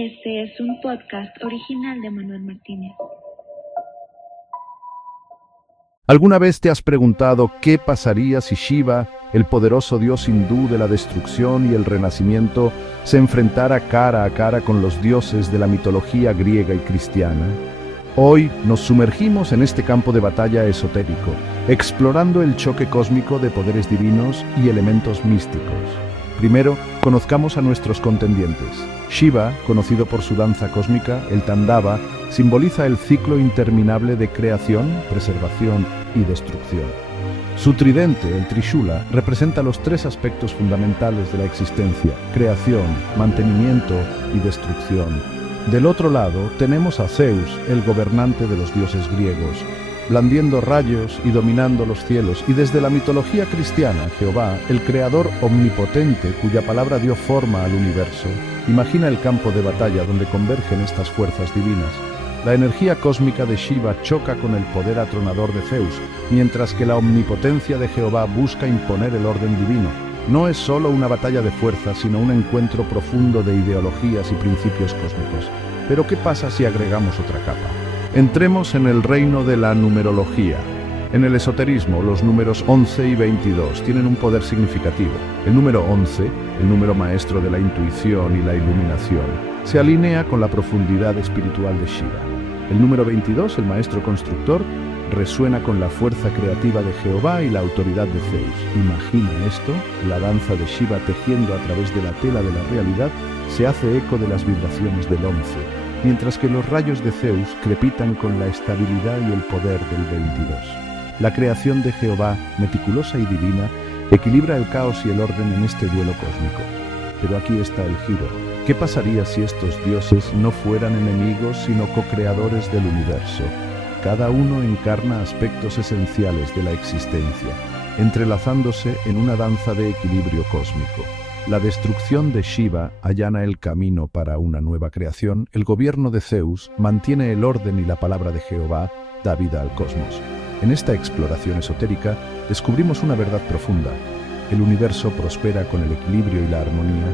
Este es un podcast original de Manuel Martínez. ¿Alguna vez te has preguntado qué pasaría si Shiva, el poderoso dios hindú de la destrucción y el renacimiento, se enfrentara cara a cara con los dioses de la mitología griega y cristiana? Hoy nos sumergimos en este campo de batalla esotérico, explorando el choque cósmico de poderes divinos y elementos místicos. Primero, conozcamos a nuestros contendientes. Shiva, conocido por su danza cósmica, el Tandava, simboliza el ciclo interminable de creación, preservación y destrucción. Su tridente, el Trishula, representa los tres aspectos fundamentales de la existencia: creación, mantenimiento y destrucción. Del otro lado, tenemos a Zeus, el gobernante de los dioses griegos, blandiendo rayos y dominando los cielos, y desde la mitología cristiana, Jehová, el creador omnipotente cuya palabra dio forma al universo. Imagina el campo de batalla donde convergen estas fuerzas divinas. La energía cósmica de Shiva choca con el poder atronador de Zeus, mientras que la omnipotencia de Jehová busca imponer el orden divino. No es solo una batalla de fuerzas, sino un encuentro profundo de ideologías y principios cósmicos. Pero ¿qué pasa si agregamos otra capa? Entremos en el reino de la numerología. En el esoterismo, los números 11 y 22 tienen un poder significativo. El número 11, el número maestro de la intuición y la iluminación, se alinea con la profundidad espiritual de Shiva. El número 22, el maestro constructor, resuena con la fuerza creativa de Jehová y la autoridad de Zeus. Imagina esto: la danza de Shiva tejiendo a través de la tela de la realidad se hace eco de las vibraciones del 11, mientras que los rayos de Zeus crepitan con la estabilidad y el poder del 22. La creación de Jehová, meticulosa y divina, equilibra el caos y el orden en este duelo cósmico. Pero aquí está el giro. ¿Qué pasaría si estos dioses no fueran enemigos, sino co-creadores del universo? Cada uno encarna aspectos esenciales de la existencia, entrelazándose en una danza de equilibrio cósmico. La destrucción de Shiva allana el camino para una nueva creación, el gobierno de Zeus mantiene el orden y la palabra de Jehová da vida al cosmos. En esta exploración esotérica descubrimos una verdad profunda: el universo prospera con el equilibrio y la armonía,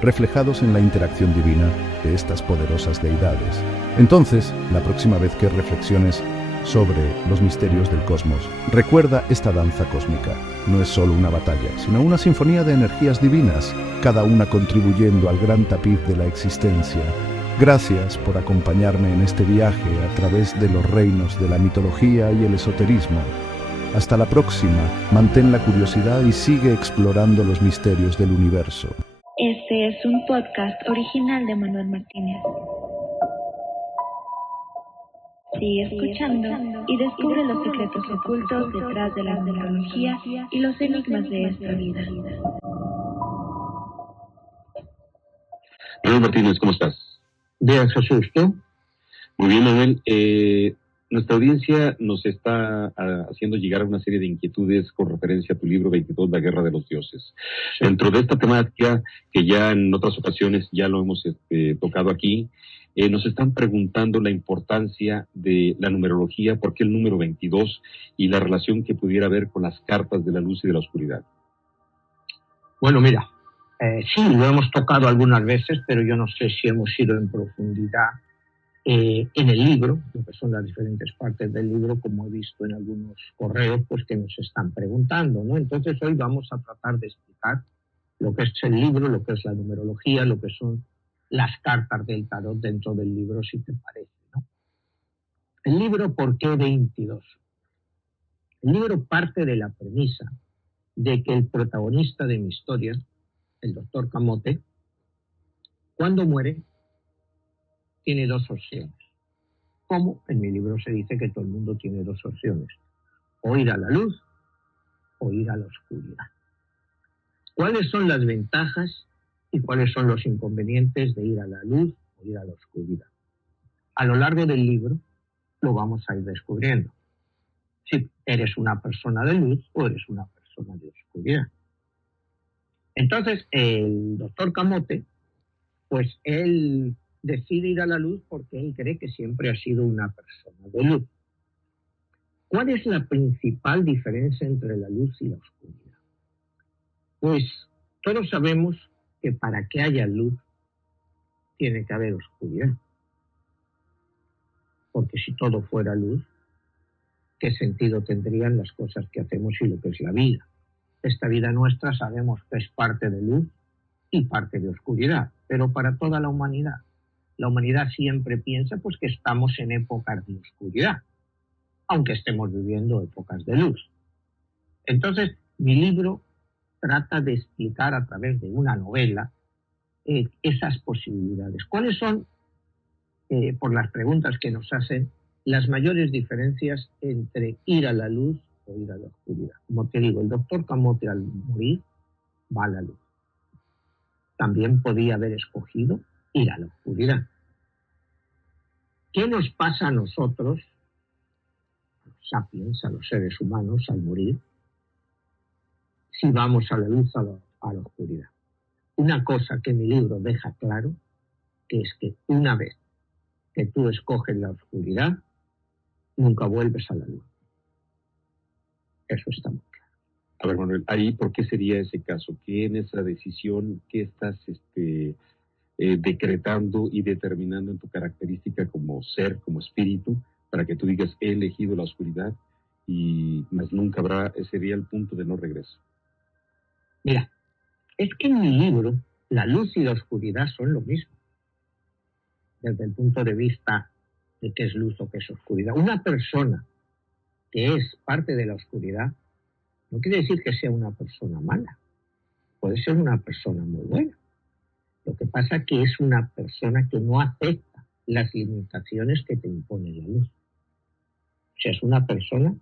reflejados en la interacción divina de estas poderosas deidades. Entonces, la próxima vez que reflexiones sobre los misterios del cosmos, recuerda esta danza cósmica. No es solo una batalla, sino una sinfonía de energías divinas, cada una contribuyendo al gran tapiz de la existencia. Gracias por acompañarme en este viaje a través de los reinos de la mitología y el esoterismo. Hasta la próxima, mantén la curiosidad y sigue explorando los misterios del universo. Este es un podcast original de Manuel Martínez. Sigue escuchando y descubre los secretos ocultos detrás de la numerología y los enigmas de esta vida. Manuel Martínez, ¿cómo estás? Bien, Jesús, ¿tú? Muy bien, Manuel. Nuestra audiencia nos está haciendo llegar a una serie de inquietudes con referencia a tu libro 22, La Guerra de los Dioses. Sí. Dentro de esta temática, que ya en otras ocasiones ya lo hemos tocado aquí, nos están preguntando la importancia de la numerología, por qué el número 22 y la relación que pudiera haber con las cartas de la luz y de la oscuridad. Bueno, mira, sí, lo hemos tocado algunas veces, pero yo no sé si hemos ido en profundidad en el libro, lo que son las diferentes partes del libro, como he visto en algunos correos, pues que nos están preguntando, ¿no? Entonces hoy vamos a tratar de explicar lo que es el libro, lo que es la numerología, lo que son las cartas del tarot dentro del libro, si te parece, ¿no? El libro, ¿por qué 22? El libro parte de la premisa de que el protagonista de mi historia, el doctor Camote, cuando muere, tiene dos opciones. Como en mi libro se dice que todo el mundo tiene dos opciones: o ir a la luz o ir a la oscuridad. ¿Cuáles son las ventajas y cuáles son los inconvenientes de ir a la luz o ir a la oscuridad? A lo largo del libro lo vamos a ir descubriendo. Si eres una persona de luz o eres una persona de oscuridad. Entonces, el doctor Camote, pues él decide ir a la luz porque él cree que siempre ha sido una persona de luz. ¿Cuál es la principal diferencia entre la luz y la oscuridad? Pues todos sabemos que para que haya luz tiene que haber oscuridad. Porque si todo fuera luz, ¿qué sentido tendrían las cosas que hacemos y lo que es la vida? Esta vida nuestra sabemos que es parte de luz y parte de oscuridad, pero para toda la humanidad. La humanidad siempre piensa pues que estamos en épocas de oscuridad, aunque estemos viviendo épocas de luz. Entonces, mi libro trata de explicar a través de una novela esas posibilidades. ¿Cuáles son, por las preguntas que nos hacen, las mayores diferencias entre ir a la luz o ir a la oscuridad? Como te digo, el doctor Camote al morir va a la luz. También podía haber escogido ir a la oscuridad. ¿Qué nos pasa a nosotros, a los sapiens, a los seres humanos, al morir, si vamos a la luz o a la oscuridad? Una cosa que mi libro deja claro, que es que una vez que tú escoges la oscuridad, nunca vuelves a la luz. Eso está muy claro. A ver, Manuel, ahí, ¿por qué sería ese caso? ¿Qué en esa decisión, qué estás decretando y determinando en tu característica como ser, como espíritu, para que tú digas, he elegido la oscuridad y más nunca habrá, ese sería el punto de no regreso? Mira, es que en mi libro la luz y la oscuridad son lo mismo, desde el punto de vista de qué es luz o qué es oscuridad. Una persona que es parte de la oscuridad no quiere decir que sea una persona mala, puede ser una persona muy buena. Lo que pasa es que es una persona que no acepta las limitaciones que te impone la luz. O sea, es una persona,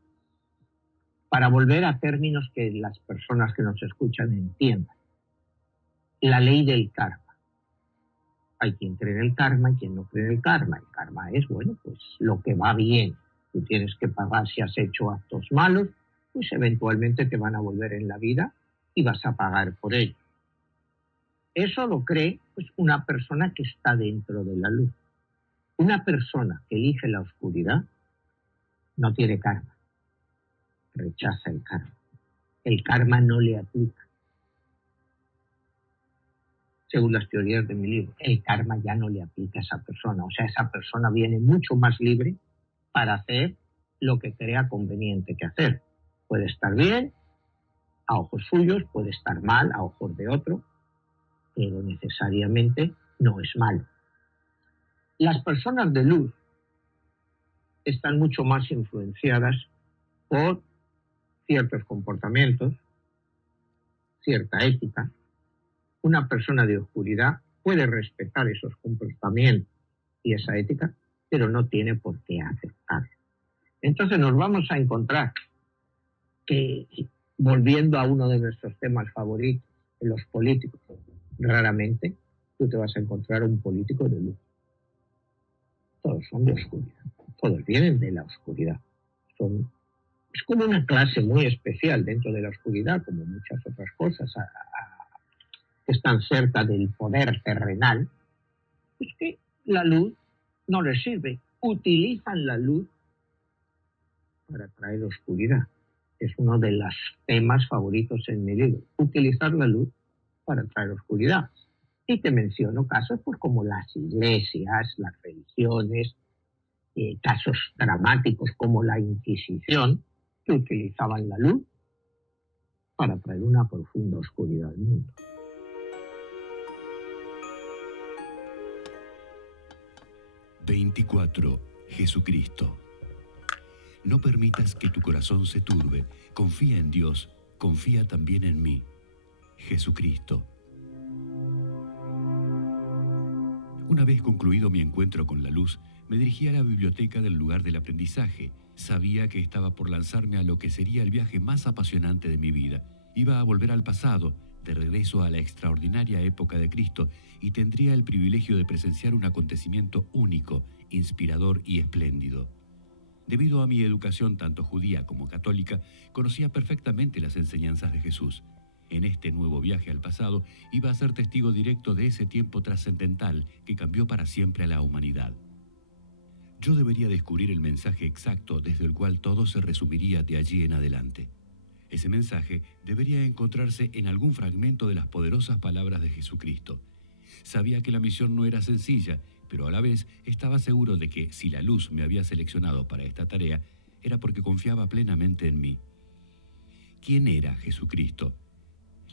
para volver a términos que las personas que nos escuchan entiendan, la ley del karma. Hay quien cree en el karma y quien no cree en el karma. El karma es, bueno, pues lo que va bien. Tú tienes que pagar si has hecho actos malos, pues eventualmente te van a volver en la vida y vas a pagar por ello. Eso lo cree pues una persona que está dentro de la luz. Una persona que elige la oscuridad no tiene karma, rechaza el karma. El karma no le aplica. Según las teorías de mi libro, el karma ya no le aplica a esa persona. O sea, esa persona viene mucho más libre para hacer lo que crea conveniente que hacer. Puede estar bien a ojos suyos, puede estar mal a ojos de otro, pero necesariamente no es malo. Las personas de luz están mucho más influenciadas por ciertos comportamientos, cierta ética. Una persona de oscuridad puede respetar esos comportamientos y esa ética, pero no tiene por qué aceptarlo. Entonces nos vamos a encontrar que, volviendo a uno de nuestros temas favoritos, los políticos, raramente tú te vas a encontrar un político de luz. Todos son de oscuridad, todos vienen de la oscuridad. Es como una clase muy especial dentro de la oscuridad, como muchas otras cosas que están cerca del poder terrenal. Es que la luz no les sirve, utilizan la luz para traer oscuridad. Es uno de los temas favoritos en mi libro, utilizar la luz para traer oscuridad. Y te menciono casos pues, como las iglesias, las religiones, casos dramáticos como la Inquisición, que utilizaban la luz para traer una profunda oscuridad al mundo. ...24... Jesucristo. No permitas que tu corazón se turbe. Confía en Dios, confía también en mí. Jesucristo. Una vez concluido mi encuentro con la luz, me dirigí a la biblioteca del lugar del aprendizaje. Sabía que estaba por lanzarme a lo que sería el viaje más apasionante de mi vida. Iba a volver al pasado, de regreso a la extraordinaria época de Cristo, y tendría el privilegio de presenciar un acontecimiento único, inspirador y espléndido. Debido a mi educación tanto judía como católica, conocía perfectamente las enseñanzas de Jesús. En este nuevo viaje al pasado, iba a ser testigo directo de ese tiempo trascendental que cambió para siempre a la humanidad. Yo debería descubrir el mensaje exacto desde el cual todo se resumiría de allí en adelante. Ese mensaje debería encontrarse en algún fragmento de las poderosas palabras de Jesucristo. Sabía que la misión no era sencilla, pero a la vez estaba seguro de que si la luz me había seleccionado para esta tarea, era porque confiaba plenamente en mí. ¿Quién era Jesucristo?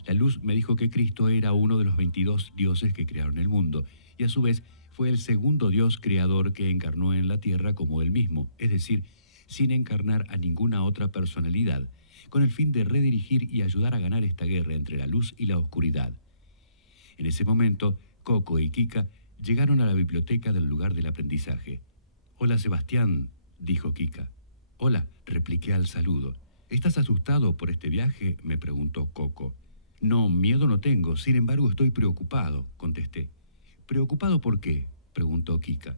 La luz me dijo que Cristo era uno de los 22 dioses que crearon el mundo, y a su vez fue el segundo Dios creador que encarnó en la tierra como él mismo, es decir, sin encarnar a ninguna otra personalidad, con el fin de redirigir y ayudar a ganar esta guerra entre la luz y la oscuridad. En ese momento, Coco y Kika llegaron a la biblioteca del lugar del aprendizaje. «Hola, Sebastián», dijo Kika. «Hola», repliqué al saludo. «¿Estás asustado por este viaje?», me preguntó Coco. «No, miedo no tengo, sin embargo estoy preocupado», contesté. «¿Preocupado por qué?», preguntó Kika.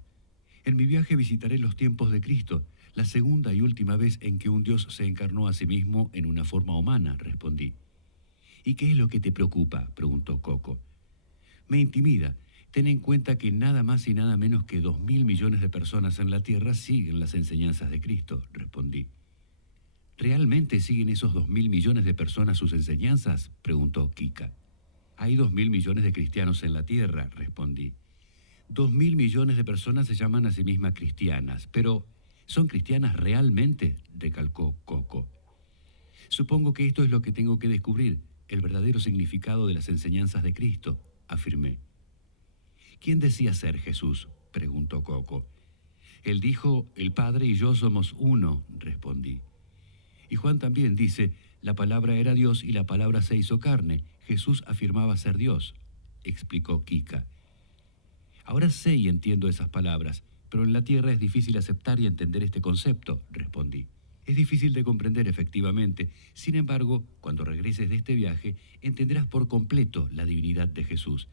«En mi viaje visitaré los tiempos de Cristo, la segunda y última vez en que un Dios se encarnó a sí mismo en una forma humana», respondí. «¿Y qué es lo que te preocupa?», preguntó Coco. «Me intimida. Ten en cuenta que nada más y nada menos que 2.000 millones de personas en la Tierra siguen las enseñanzas de Cristo», respondí. «¿Realmente siguen esos 2.000 millones de personas sus enseñanzas?», preguntó Kika. «Hay 2.000 millones de cristianos en la Tierra», respondí. 2.000 millones de personas se llaman a sí mismas cristianas, pero ¿son cristianas realmente?, recalcó Coco. «Supongo que esto es lo que tengo que descubrir, el verdadero significado de las enseñanzas de Cristo», afirmé. «¿Quién decía ser Jesús?», preguntó Coco. «Él dijo, el Padre y yo somos uno», respondí. «Y Juan también dice, la palabra era Dios y la palabra se hizo carne. Jesús afirmaba ser Dios», explicó Kika. «Ahora sé y entiendo esas palabras, pero en la Tierra es difícil aceptar y entender este concepto», respondí. «Es difícil de comprender efectivamente. Sin embargo, cuando regreses de este viaje, entenderás por completo la divinidad de Jesús.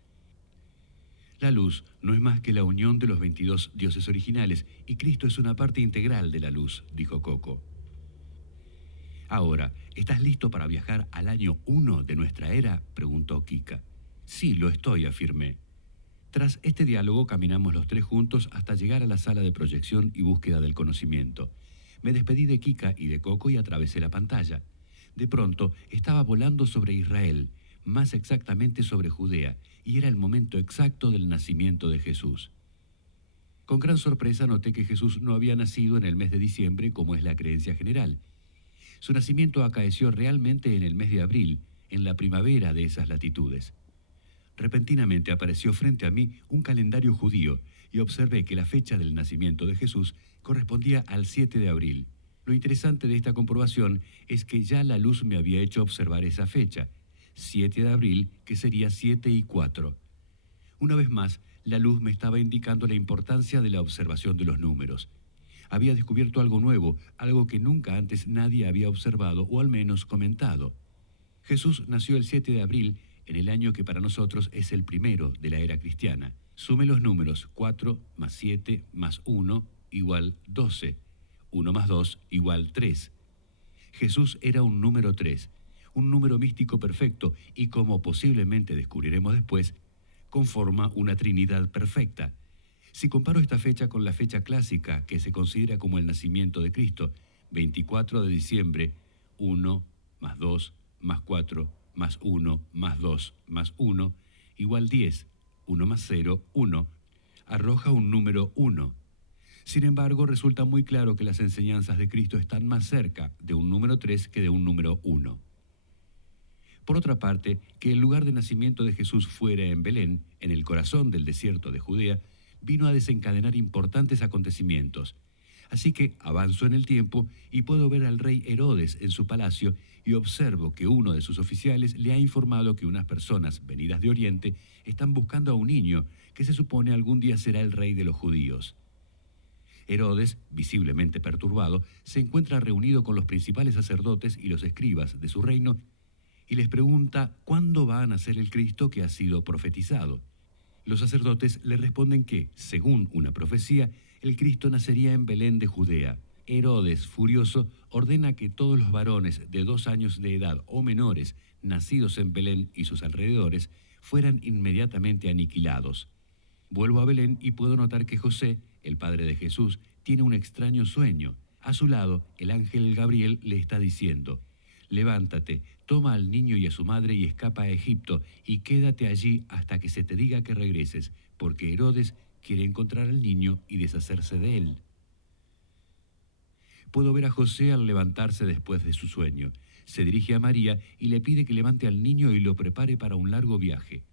La luz no es más que la unión de los 22 dioses originales, y Cristo es una parte integral de la luz», dijo Coco. «Ahora, ¿estás listo para viajar al año 1 de nuestra era?», preguntó Kika. «Sí, lo estoy», afirmé. Tras este diálogo caminamos los tres juntos hasta llegar a la sala de proyección y búsqueda del conocimiento. Me despedí de Kika y de Coco y atravesé la pantalla. De pronto estaba volando sobre Israel, más exactamente sobre Judea, y era el momento exacto del nacimiento de Jesús. Con gran sorpresa noté que Jesús no había nacido en el mes de diciembre como es la creencia general. Su nacimiento acaeció realmente en el mes de abril, en la primavera de esas latitudes. Repentinamente apareció frente a mí un calendario judío y observé que la fecha del nacimiento de Jesús correspondía al 7 de abril. Lo interesante de esta comprobación es que ya la luz me había hecho observar esa fecha, 7 de abril, que sería 7 y 4. Una vez más, la luz me estaba indicando la importancia de la observación de los números. Había descubierto algo nuevo, algo que nunca antes nadie había observado o al menos comentado. Jesús nació el 7 de abril, en el año que para nosotros es el primero de la era cristiana. Sume los números 4 más 7 más 1 igual 12. 1 más 2 igual 3. Jesús era un número 3, un número místico perfecto y, como posiblemente descubriremos después, conforma una trinidad perfecta. Si comparo esta fecha con la fecha clásica que se considera como el nacimiento de Cristo, 24 de diciembre, 1 más 2 más 4 más 1 más 2 más 1 igual 10, 1 más 0, 1, arroja un número 1. Sin embargo, resulta muy claro que las enseñanzas de Cristo están más cerca de un número 3 que de un número 1. Por otra parte, que el lugar de nacimiento de Jesús fuera en Belén, en el corazón del desierto de Judea, vino a desencadenar importantes acontecimientos. Así que avanzo en el tiempo y puedo ver al rey Herodes en su palacio y observo que uno de sus oficiales le ha informado que unas personas venidas de Oriente están buscando a un niño que se supone algún día será el rey de los judíos. Herodes, visiblemente perturbado, se encuentra reunido con los principales sacerdotes y los escribas de su reino y les pregunta cuándo va a nacer el Cristo que ha sido profetizado. Los sacerdotes le responden que, según una profecía, el Cristo nacería en Belén de Judea. Herodes, furioso, ordena que todos los varones de 2 años de edad o menores, nacidos en Belén y sus alrededores, fueran inmediatamente aniquilados. Vuelvo a Belén y puedo notar que José, el padre de Jesús, tiene un extraño sueño. A su lado, el ángel Gabriel le está diciendo: levántate, toma al niño y a su madre y escapa a Egipto, y quédate allí hasta que se te diga que regreses, porque Herodes quiere encontrar al niño y deshacerse de él. Puedo ver a José al levantarse después de su sueño. Se dirige a María y le pide que levante al niño y lo prepare para un largo viaje.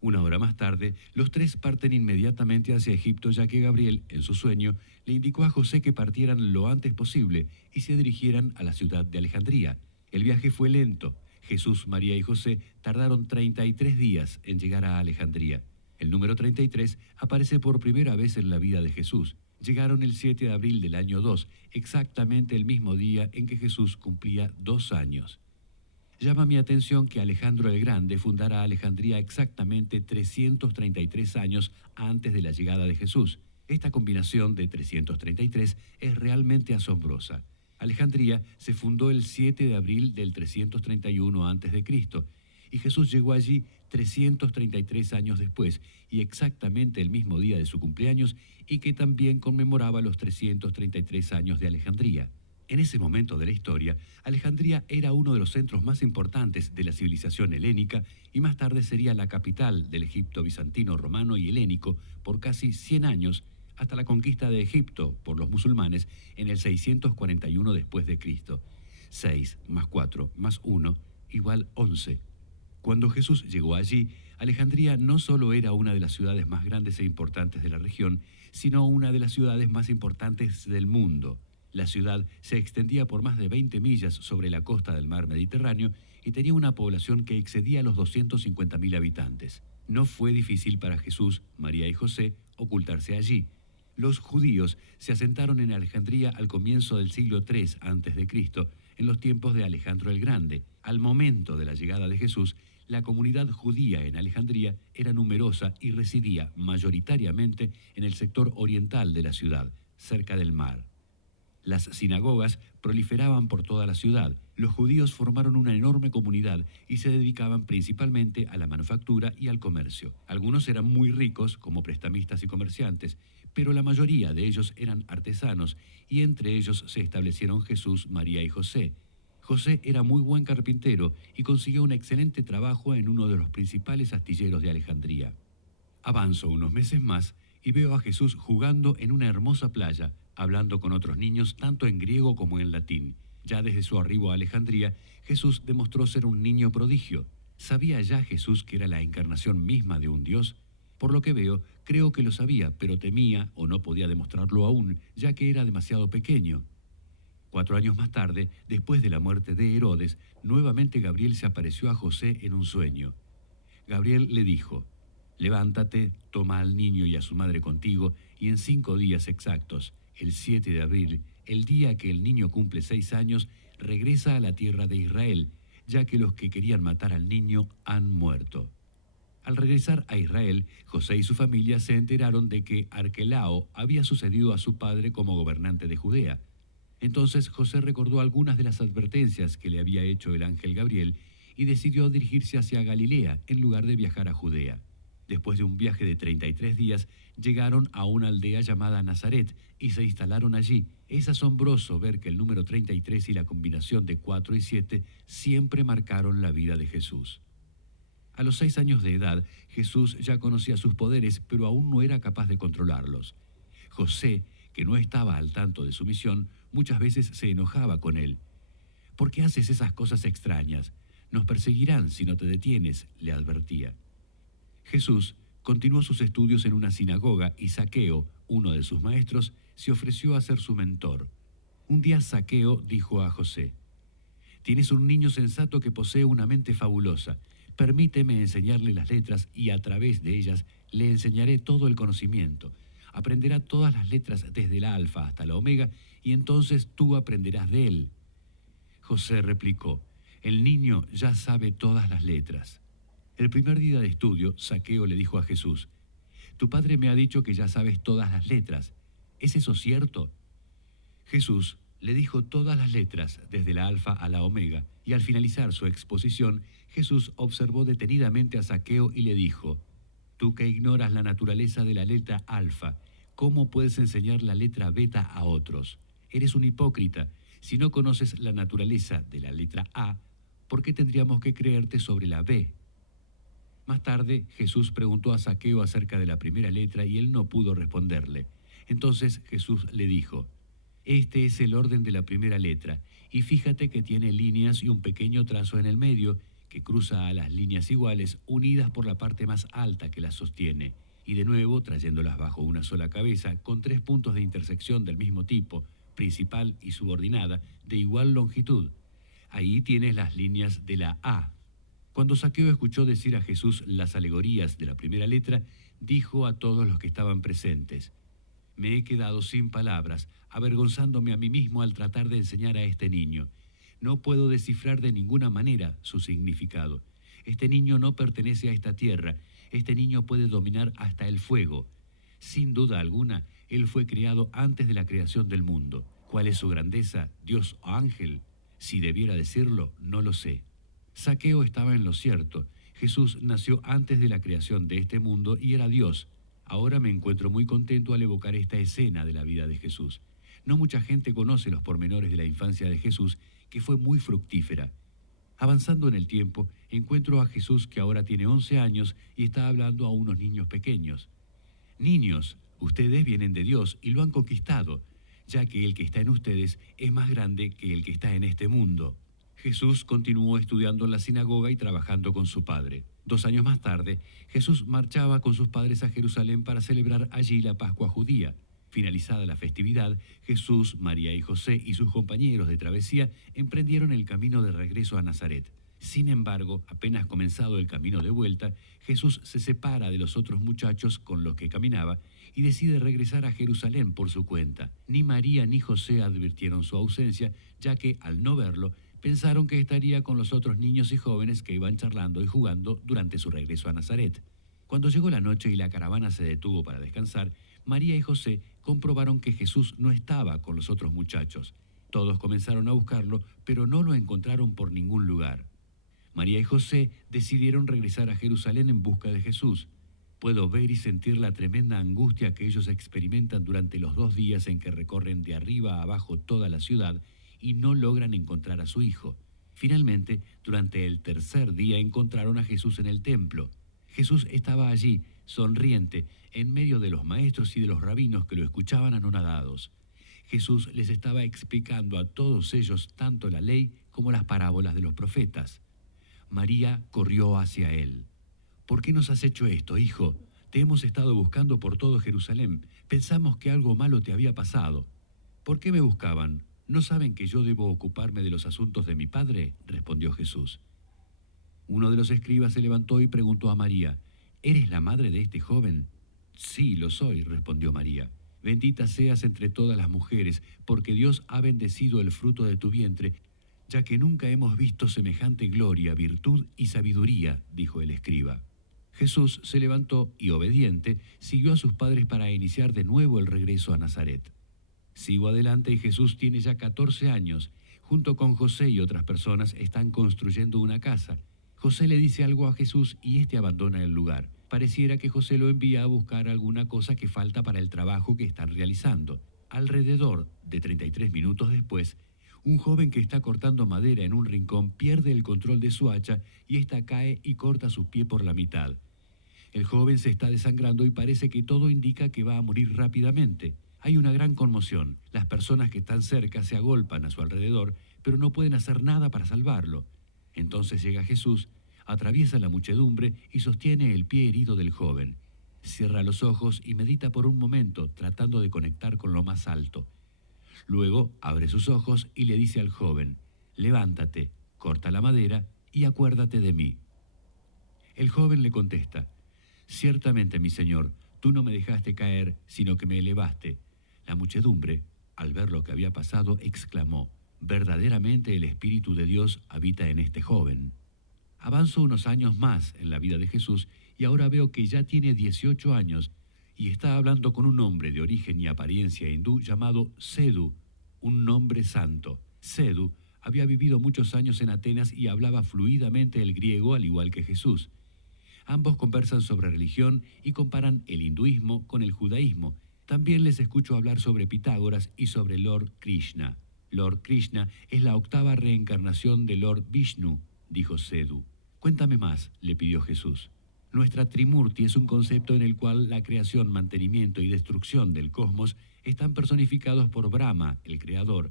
Una hora más tarde, los tres parten inmediatamente hacia Egipto, ya que Gabriel, en su sueño, le indicó a José que partieran lo antes posible y se dirigieran a la ciudad de Alejandría. El viaje fue lento. Jesús, María y José tardaron 33 días en llegar a Alejandría. El número 33 aparece por primera vez en la vida de Jesús. Llegaron el 7 de abril del año 2, exactamente el mismo día en que Jesús cumplía 2 años. Llama mi atención que Alejandro el Grande fundara Alejandría exactamente 333 años antes de la llegada de Jesús. Esta combinación de 333 es realmente asombrosa. Alejandría se fundó el 7 de abril del 331 a.C. y Jesús llegó allí 333 años después y exactamente el mismo día de su cumpleaños, y que también conmemoraba los 333 años de Alejandría. En ese momento de la historia, Alejandría era uno de los centros más importantes de la civilización helénica y más tarde sería la capital del Egipto bizantino, romano y helénico por casi 100 años, hasta la conquista de Egipto por los musulmanes en el 641 después de Cristo. 6 más 4 más 1 igual 11. Cuando Jesús llegó allí, Alejandría no solo era una de las ciudades más grandes e importantes de la región, sino una de las ciudades más importantes del mundo. La ciudad se extendía por más de 20 millas sobre la costa del mar Mediterráneo y tenía una población que excedía los 250.000 habitantes. No fue difícil para Jesús, María y José ocultarse allí. Los judíos se asentaron en Alejandría al comienzo del siglo III a.C., en los tiempos de Alejandro el Grande. Al momento de la llegada de Jesús, la comunidad judía en Alejandría era numerosa y residía mayoritariamente en el sector oriental de la ciudad, cerca del mar. Las sinagogas proliferaban por toda la ciudad. Los judíos formaron una enorme comunidad y se dedicaban principalmente a la manufactura y al comercio. Algunos eran muy ricos, como prestamistas y comerciantes, pero la mayoría de ellos eran artesanos, y entre ellos se establecieron Jesús, María y José. José era muy buen carpintero y consiguió un excelente trabajo en uno de los principales astilleros de Alejandría. Avanzo unos meses más y veo a Jesús jugando en una hermosa playa, hablando con otros niños tanto en griego como en latín. Ya desde su arribo a Alejandría, Jesús demostró ser un niño prodigio. ¿Sabía ya Jesús que era la encarnación misma de un Dios? Por lo que veo, creo que lo sabía, pero temía o no podía demostrarlo aún, ya que era demasiado pequeño. 4 años más tarde, después de la muerte de Herodes, nuevamente Gabriel se apareció a José en un sueño. Gabriel le dijo: levántate, toma al niño y a su madre contigo, y en 5 días exactos, el 7 de abril, el día que el niño cumple 6 años, regresa a la tierra de Israel, ya que los que querían matar al niño han muerto. Al regresar a Israel, José y su familia se enteraron de que Arquelao había sucedido a su padre como gobernante de Judea. Entonces José recordó algunas de las advertencias que le había hecho el ángel Gabriel y decidió dirigirse hacia Galilea en lugar de viajar a Judea. Después de un viaje de 33 días, llegaron a una aldea llamada Nazaret y se instalaron allí. Es asombroso ver que el número 33 y la combinación de 4 y 7 siempre marcaron la vida de Jesús. A los 6 años de edad, Jesús ya conocía sus poderes, pero aún no era capaz de controlarlos. José, que no estaba al tanto de su misión, muchas veces se enojaba con él. ¿Por qué haces esas cosas extrañas? Nos perseguirán si no te detienes, le advertía. Jesús continuó sus estudios en una sinagoga y Zaqueo, uno de sus maestros, se ofreció a ser su mentor. Un día Zaqueo dijo a José: «Tienes un niño sensato que posee una mente fabulosa. Permíteme enseñarle las letras y a través de ellas le enseñaré todo el conocimiento. Aprenderá todas las letras desde la alfa hasta la omega y entonces tú aprenderás de él». José replicó: «El niño ya sabe todas las letras». El primer día de estudio, Zaqueo le dijo a Jesús: «Tu padre me ha dicho que ya sabes todas las letras. ¿Es eso cierto?». Jesús le dijo todas las letras, desde la alfa a la omega, y al finalizar su exposición, Jesús observó detenidamente a Zaqueo y le dijo: «Tú que ignoras la naturaleza de la letra alfa, ¿cómo puedes enseñar la letra beta a otros? Eres un hipócrita. Si no conoces la naturaleza de la letra A, ¿por qué tendríamos que creerte sobre la B? Más tarde, Jesús preguntó a Zaqueo acerca de la primera letra y él no pudo responderle. Entonces Jesús le dijo: este es el orden de la primera letra, y fíjate que tiene líneas y un pequeño trazo en el medio que cruza a las líneas iguales unidas por la parte más alta que las sostiene, y de nuevo trayéndolas bajo una sola cabeza con 3 puntos de intersección del mismo tipo, principal y subordinada, de igual longitud. Ahí tienes las líneas de la A. Cuando Zaqueo escuchó decir a Jesús las alegorías de la primera letra, dijo a todos los que estaban presentes: me he quedado sin palabras, avergonzándome a mí mismo al tratar de enseñar a este niño. No puedo descifrar de ninguna manera su significado. Este niño no pertenece a esta tierra. Este niño puede dominar hasta el fuego. Sin duda alguna, él fue creado antes de la creación del mundo. ¿Cuál es su grandeza, Dios o ángel? Si debiera decirlo, no lo sé. Zaqueo estaba en lo cierto. Jesús nació antes de la creación de este mundo y era Dios. Ahora me encuentro muy contento al evocar esta escena de la vida de Jesús. No mucha gente conoce los pormenores de la infancia de Jesús, que fue muy fructífera. Avanzando en el tiempo, encuentro a Jesús que ahora tiene 11 años y está hablando a unos niños pequeños. Niños, ustedes vienen de Dios y lo han conquistado, ya que el que está en ustedes es más grande que el que está en este mundo. Jesús continuó estudiando en la sinagoga y trabajando con su padre. 2 años más tarde, Jesús marchaba con sus padres a Jerusalén para celebrar allí la Pascua judía. Finalizada la festividad, Jesús, María y José y sus compañeros de travesía emprendieron el camino de regreso a Nazaret. Sin embargo, apenas comenzado el camino de vuelta, Jesús se separa de los otros muchachos con los que caminaba y decide regresar a Jerusalén por su cuenta. Ni María ni José advirtieron su ausencia, ya que, al no verlo, pensaron que estaría con los otros niños y jóvenes que iban charlando y jugando durante su regreso a Nazaret. Cuando llegó la noche y la caravana se detuvo para descansar, María y José comprobaron que Jesús no estaba con los otros muchachos. Todos comenzaron a buscarlo, pero no lo encontraron por ningún lugar. María y José decidieron regresar a Jerusalén en busca de Jesús. Puedo ver y sentir la tremenda angustia que ellos experimentan durante los 2 días en que recorren de arriba a abajo toda la ciudad y no logran encontrar a su hijo. Finalmente, durante el 3er día encontraron a Jesús en el templo. Jesús estaba allí, sonriente, en medio de los maestros y de los rabinos que lo escuchaban anonadados. Jesús les estaba explicando a todos ellos tanto la ley como las parábolas de los profetas. María corrió hacia él. ¿Por qué nos has hecho esto, hijo? Te hemos estado buscando por todo Jerusalén. Pensamos que algo malo te había pasado. ¿Por qué me buscaban? ¿No saben que yo debo ocuparme de los asuntos de mi padre?, respondió Jesús. Uno de los escribas se levantó y preguntó a María: ¿eres la madre de este joven? Sí, lo soy, respondió María. Bendita seas entre todas las mujeres, porque Dios ha bendecido el fruto de tu vientre, ya que nunca hemos visto semejante gloria, virtud y sabiduría, dijo el escriba. Jesús se levantó y, obediente, siguió a sus padres para iniciar de nuevo el regreso a Nazaret. Sigo adelante y Jesús tiene ya 14 años. Junto con José y otras personas están construyendo una casa. José le dice algo a Jesús y éste abandona el lugar. Pareciera que José lo envía a buscar alguna cosa que falta para el trabajo que están realizando. Alrededor de 33 minutos después, un joven que está cortando madera en un rincón pierde el control de su hacha y ésta cae y corta su pie por la mitad. El joven se está desangrando y parece que todo indica que va a morir rápidamente. Hay una gran conmoción. Las personas que están cerca se agolpan a su alrededor, pero no pueden hacer nada para salvarlo. Entonces llega Jesús, atraviesa la muchedumbre y sostiene el pie herido del joven. Cierra los ojos y medita por un momento, tratando de conectar con lo más alto. Luego abre sus ojos y le dice al joven: levántate, corta la madera y acuérdate de mí. El joven le contesta: ciertamente, mi señor, tú no me dejaste caer, sino que me elevaste. La muchedumbre, al ver lo que había pasado, exclamó: verdaderamente el Espíritu de Dios habita en este joven. Avanzo unos años más en la vida de Jesús y ahora veo que ya tiene 18 años y está hablando con un hombre de origen y apariencia hindú llamado Sedhu, un nombre santo. Sedhu había vivido muchos años en Atenas y hablaba fluidamente el griego al igual que Jesús. Ambos conversan sobre religión y comparan el hinduismo con el judaísmo. También les escucho hablar sobre Pitágoras y sobre Lord Krishna. Lord Krishna es la octava reencarnación de Lord Vishnu, dijo Sedhu. Cuéntame más, le pidió Jesús. Nuestra Trimurti es un concepto en el cual la creación, mantenimiento y destrucción del cosmos están personificados por Brahma, el creador,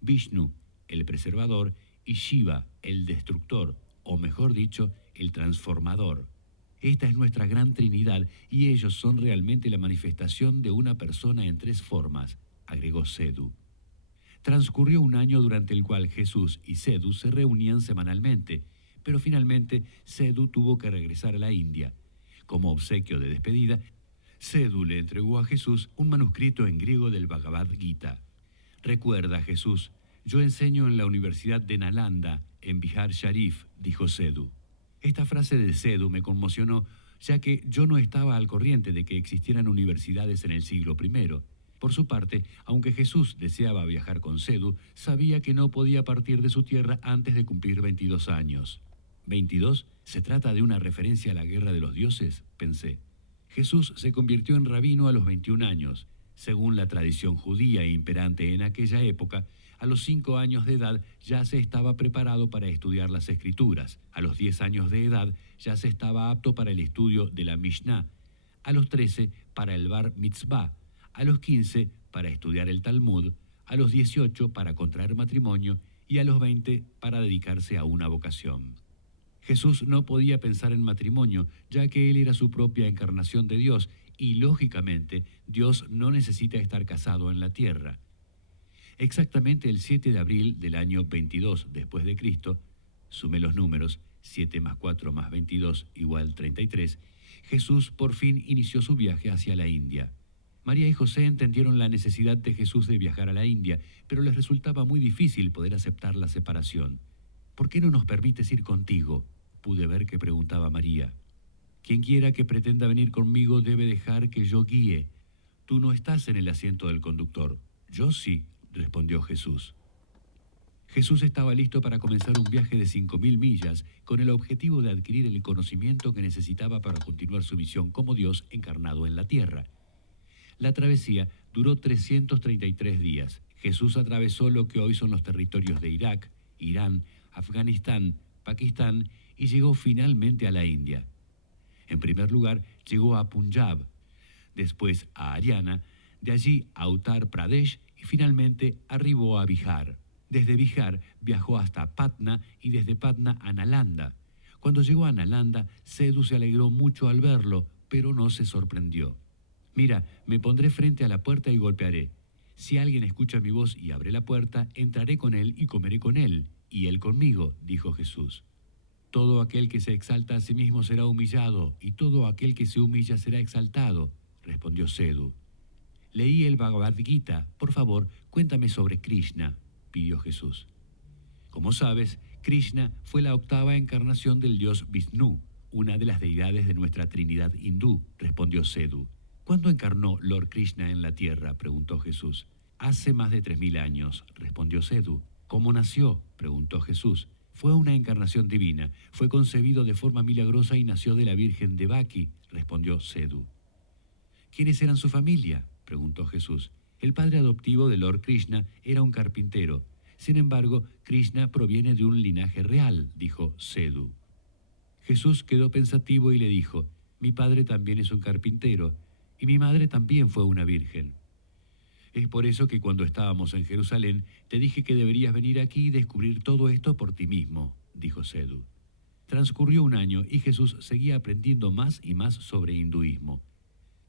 Vishnu, el preservador, y Shiva, el destructor, o mejor dicho, el transformador. Esta es nuestra gran Trinidad y ellos son realmente la manifestación de una persona en tres formas, agregó Sedhu. Transcurrió un año durante el cual Jesús y Sedhu se reunían semanalmente, pero finalmente Sedhu tuvo que regresar a la India. Como obsequio de despedida, Sedhu le entregó a Jesús un manuscrito en griego del Bhagavad Gita. Recuerda, Jesús, yo enseño en la Universidad de Nalanda, en Bihar Sharif, dijo Sedhu. Esta frase de Sedhu me conmocionó, ya que yo no estaba al corriente de que existieran universidades en el siglo I. Por su parte, aunque Jesús deseaba viajar con Sedhu, sabía que no podía partir de su tierra antes de cumplir 22 años. ¿22? ¿Se trata de una referencia a la guerra de los dioses?, pensé. Jesús se convirtió en rabino a los 21 años. Según la tradición judía imperante en aquella época, a los 5 años de edad ya se estaba preparado para estudiar las Escrituras. A los 10 años de edad ya se estaba apto para el estudio de la Mishnah. A los 13 para el Bar Mitzvah. A los 15 para estudiar el Talmud. A los 18 para contraer matrimonio. Y a los 20 para dedicarse a una vocación. Jesús no podía pensar en matrimonio, ya que él era su propia encarnación de Dios, y lógicamente Dios no necesita estar casado en la tierra. Exactamente el 7 de abril del año 22 después de Cristo, sumé los números, 7 más 4 más 22 igual 33, Jesús por fin inició su viaje hacia la India. María y José entendieron la necesidad de Jesús de viajar a la India, pero les resultaba muy difícil poder aceptar la separación. ¿Por qué no nos permites ir contigo?, pude ver que preguntaba María. Quien quiera que pretenda venir conmigo debe dejar que yo guíe. Tú no estás en el asiento del conductor. Yo sí, respondió Jesús. Jesús estaba listo para comenzar un viaje de 5.000 millas con el objetivo de adquirir el conocimiento que necesitaba para continuar su misión como Dios encarnado en la tierra. La travesía duró 333 días. Jesús atravesó lo que hoy son los territorios de Irak, Irán, Afganistán, Pakistán y llegó finalmente a la India. En primer lugar, llegó a Punjab, después a Haryana, de allí a Uttar Pradesh y finalmente arribó a Bihar. Desde Bihar viajó hasta Patna y desde Patna a Nalanda. Cuando llegó a Nalanda, Sedhu se alegró mucho al verlo, pero no se sorprendió. Mira, me pondré frente a la puerta y golpearé. Si alguien escucha mi voz y abre la puerta, entraré con él y comeré con él, y él conmigo, dijo Jesús. Todo aquel que se exalta a sí mismo será humillado, y todo aquel que se humilla será exaltado, respondió Sedhu. Leí el Bhagavad Gita. Por favor, cuéntame sobre Krishna, pidió Jesús. Como sabes, Krishna fue la octava encarnación del dios Vishnu, una de las deidades de nuestra Trinidad hindú, respondió Sedhu. ¿Cuándo encarnó Lord Krishna en la tierra?, preguntó Jesús. Hace más de 3.000 años, respondió Sedhu. ¿Cómo nació?, preguntó Jesús. Fue una encarnación divina, fue concebido de forma milagrosa y nació de la Virgen Devaki, respondió Sedhu. ¿Quiénes eran su familia?, preguntó Jesús. El padre adoptivo de Lord Krishna era un carpintero. Sin embargo, Krishna proviene de un linaje real, dijo Sedhu. Jesús quedó pensativo y le dijo, mi padre también es un carpintero, y mi madre también fue una virgen. Es por eso que cuando estábamos en Jerusalén, te dije que deberías venir aquí y descubrir todo esto por ti mismo, dijo Sedhu. Transcurrió un año y Jesús seguía aprendiendo más y más sobre hinduismo.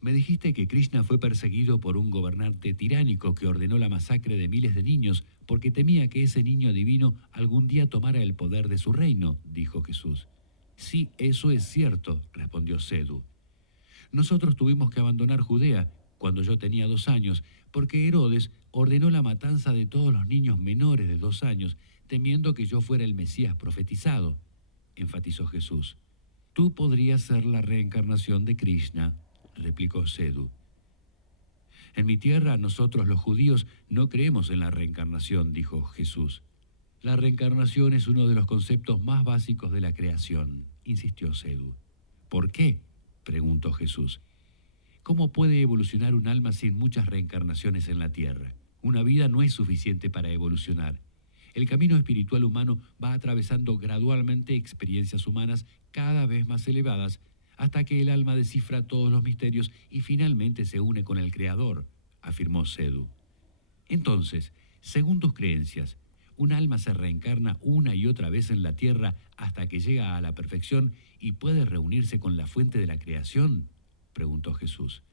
Me dijiste que Krishna fue perseguido por un gobernante tiránico que ordenó la masacre de miles de niños porque temía que ese niño divino algún día tomara el poder de su reino, dijo Jesús. Sí, eso es cierto, respondió Sedhu. Nosotros tuvimos que abandonar Judea cuando yo tenía 2 años, porque Herodes ordenó la matanza de todos los niños menores de 2 años, temiendo que yo fuera el Mesías profetizado, enfatizó Jesús. Tú podrías ser la reencarnación de Krishna, replicó Sedhu. En mi tierra, nosotros los judíos no creemos en la reencarnación, dijo Jesús. La reencarnación es uno de los conceptos más básicos de la creación, insistió Sedhu. ¿Por qué?, preguntó Jesús. ¿Cómo puede evolucionar un alma sin muchas reencarnaciones en la tierra? Una vida no es suficiente para evolucionar. El camino espiritual humano va atravesando gradualmente experiencias humanas cada vez más elevadas hasta que el alma descifra todos los misterios y finalmente se une con el Creador, afirmó Sedou. Entonces, según tus creencias, ¿un alma se reencarna una y otra vez en la tierra hasta que llega a la perfección y puede reunirse con la fuente de la creación?, preguntó Jesús.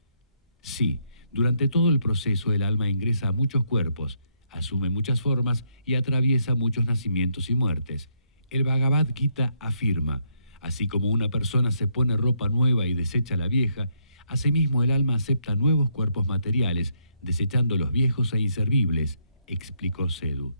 Sí, durante todo el proceso el alma ingresa a muchos cuerpos, asume muchas formas y atraviesa muchos nacimientos y muertes. El Bhagavad Gita afirma, así como una persona se pone ropa nueva y desecha la vieja, asimismo el alma acepta nuevos cuerpos materiales, desechando los viejos e inservibles, explicó Sedou.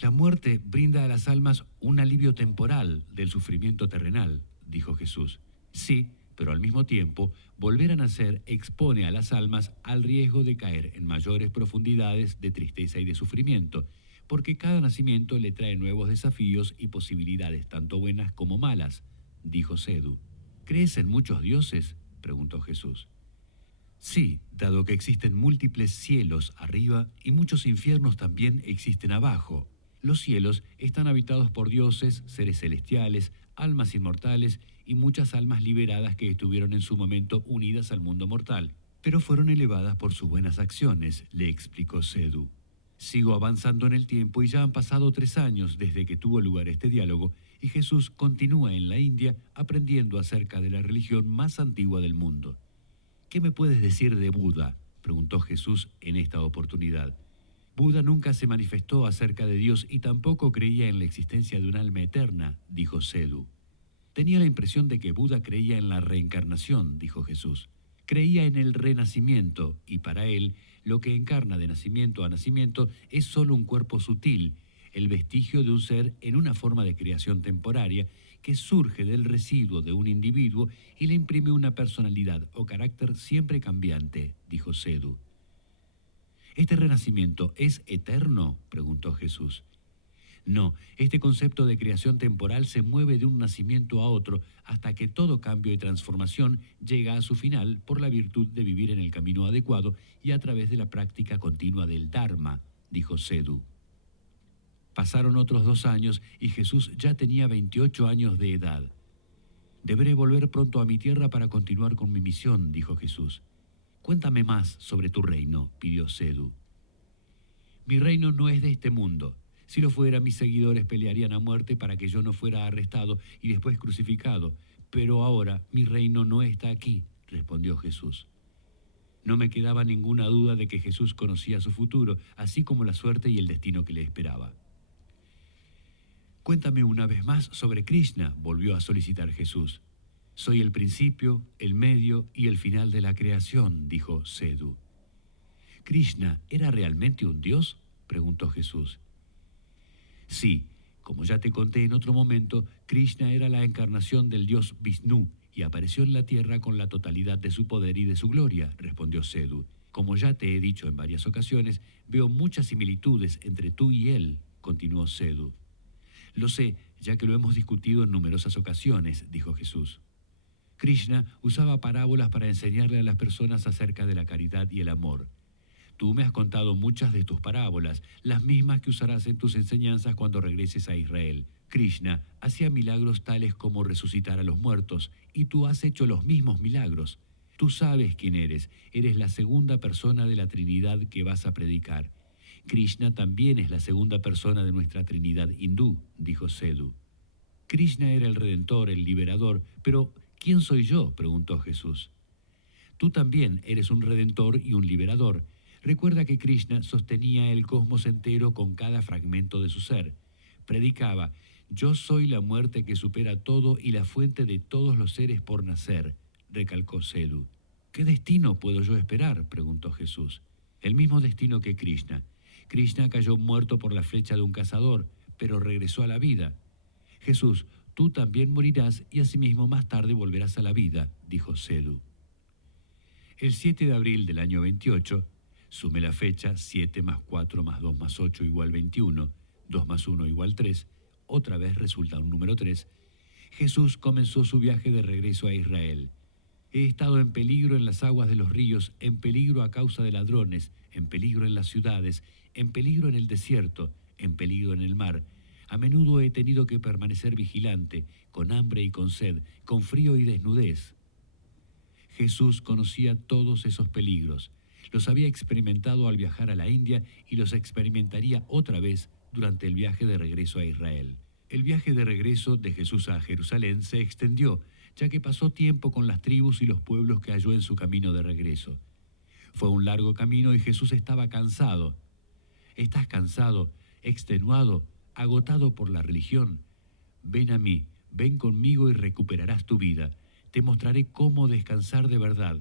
La muerte brinda a las almas un alivio temporal del sufrimiento terrenal, dijo Jesús. Sí, pero al mismo tiempo, volver a nacer expone a las almas al riesgo de caer en mayores profundidades de tristeza y de sufrimiento, porque cada nacimiento le trae nuevos desafíos y posibilidades tanto buenas como malas, dijo Sedou. ¿Crees en muchos dioses?, preguntó Jesús. Sí, dado que existen múltiples cielos arriba y muchos infiernos también existen abajo. Los cielos están habitados por dioses, seres celestiales, almas inmortales y muchas almas liberadas que estuvieron en su momento unidas al mundo mortal, pero fueron elevadas por sus buenas acciones, le explicó Sedou. Sigo avanzando en el tiempo y ya han pasado 3 años desde que tuvo lugar este diálogo y Jesús continúa en la India aprendiendo acerca de la religión más antigua del mundo. ¿Qué me puedes decir de Buda?, preguntó Jesús en esta oportunidad. Buda nunca se manifestó acerca de Dios y tampoco creía en la existencia de un alma eterna, dijo Sedou. Tenía la impresión de que Buda creía en la reencarnación, dijo Jesús. Creía en el renacimiento y para él lo que encarna de nacimiento a nacimiento es solo un cuerpo sutil, el vestigio de un ser en una forma de creación temporaria que surge del residuo de un individuo y le imprime una personalidad o carácter siempre cambiante, dijo Sedou. ¿Este renacimiento es eterno?, preguntó Jesús. No, este concepto de creación temporal se mueve de un nacimiento a otro hasta que todo cambio y transformación llega a su final por la virtud de vivir en el camino adecuado y a través de la práctica continua del Dharma, dijo Sedou. Pasaron otros 2 años y Jesús ya tenía 28 años de edad. Deberé volver pronto a mi tierra para continuar con mi misión, dijo Jesús. Cuéntame más sobre tu reino, pidió Sedou. Mi reino no es de este mundo. Si lo fuera, mis seguidores pelearían a muerte para que yo no fuera arrestado y después crucificado. Pero ahora mi reino no está aquí, respondió Jesús. No me quedaba ninguna duda de que Jesús conocía su futuro, así como la suerte y el destino que le esperaba. Cuéntame una vez más sobre Krishna, volvió a solicitar Jesús. Soy el principio, el medio y el final de la creación, dijo Sedou. ¿Krishna era realmente un dios?, preguntó Jesús. Sí, como ya te conté en otro momento, Krishna era la encarnación del dios Vishnu y apareció en la tierra con la totalidad de su poder y de su gloria, respondió Sedou. Como ya te he dicho en varias ocasiones, veo muchas similitudes entre tú y él, continuó Sedou. Lo sé, ya que lo hemos discutido en numerosas ocasiones, dijo Jesús. Krishna usaba parábolas para enseñarle a las personas acerca de la caridad y el amor. Tú me has contado muchas de tus parábolas, las mismas que usarás en tus enseñanzas cuando regreses a Israel. Krishna hacía milagros tales como resucitar a los muertos, y tú has hecho los mismos milagros. Tú sabes quién eres la segunda persona de la Trinidad que vas a predicar. Krishna también es la segunda persona de nuestra Trinidad hindú, dijo Sedou. Krishna era el Redentor, el Liberador, pero ¿quién soy yo?, preguntó Jesús. Tú también eres un Redentor y un Liberador. Recuerda que Krishna sostenía el cosmos entero con cada fragmento de su ser. Predicaba, yo soy la muerte que supera todo y la fuente de todos los seres por nacer, recalcó Sedou. ¿Qué destino puedo yo esperar?, preguntó Jesús. El mismo destino que Krishna. Krishna cayó muerto por la flecha de un cazador, pero regresó a la vida. Jesús, tú también morirás y asimismo más tarde volverás a la vida, dijo Sedou. El 7 de abril del año 28, sume la fecha, 7 más 4 más 2 más 8 igual 21, 2 más 1 igual 3, otra vez resulta un número 3, Jesús comenzó su viaje de regreso a Israel. He estado en peligro en las aguas de los ríos, en peligro a causa de ladrones, en peligro en las ciudades, en peligro en el desierto, en peligro en el mar. A menudo he tenido que permanecer vigilante, con hambre y con sed, con frío y desnudez. Jesús conocía todos esos peligros. Los había experimentado al viajar a la India y los experimentaría otra vez durante el viaje de regreso a Israel. El viaje de regreso de Jesús a Jerusalén se extendió, ya que pasó tiempo con las tribus y los pueblos que halló en su camino de regreso. Fue un largo camino y Jesús estaba cansado. ¿Estás cansado, extenuado, agotado por la religión? Ven a mí, ven conmigo y recuperarás tu vida. Te mostraré cómo descansar de verdad.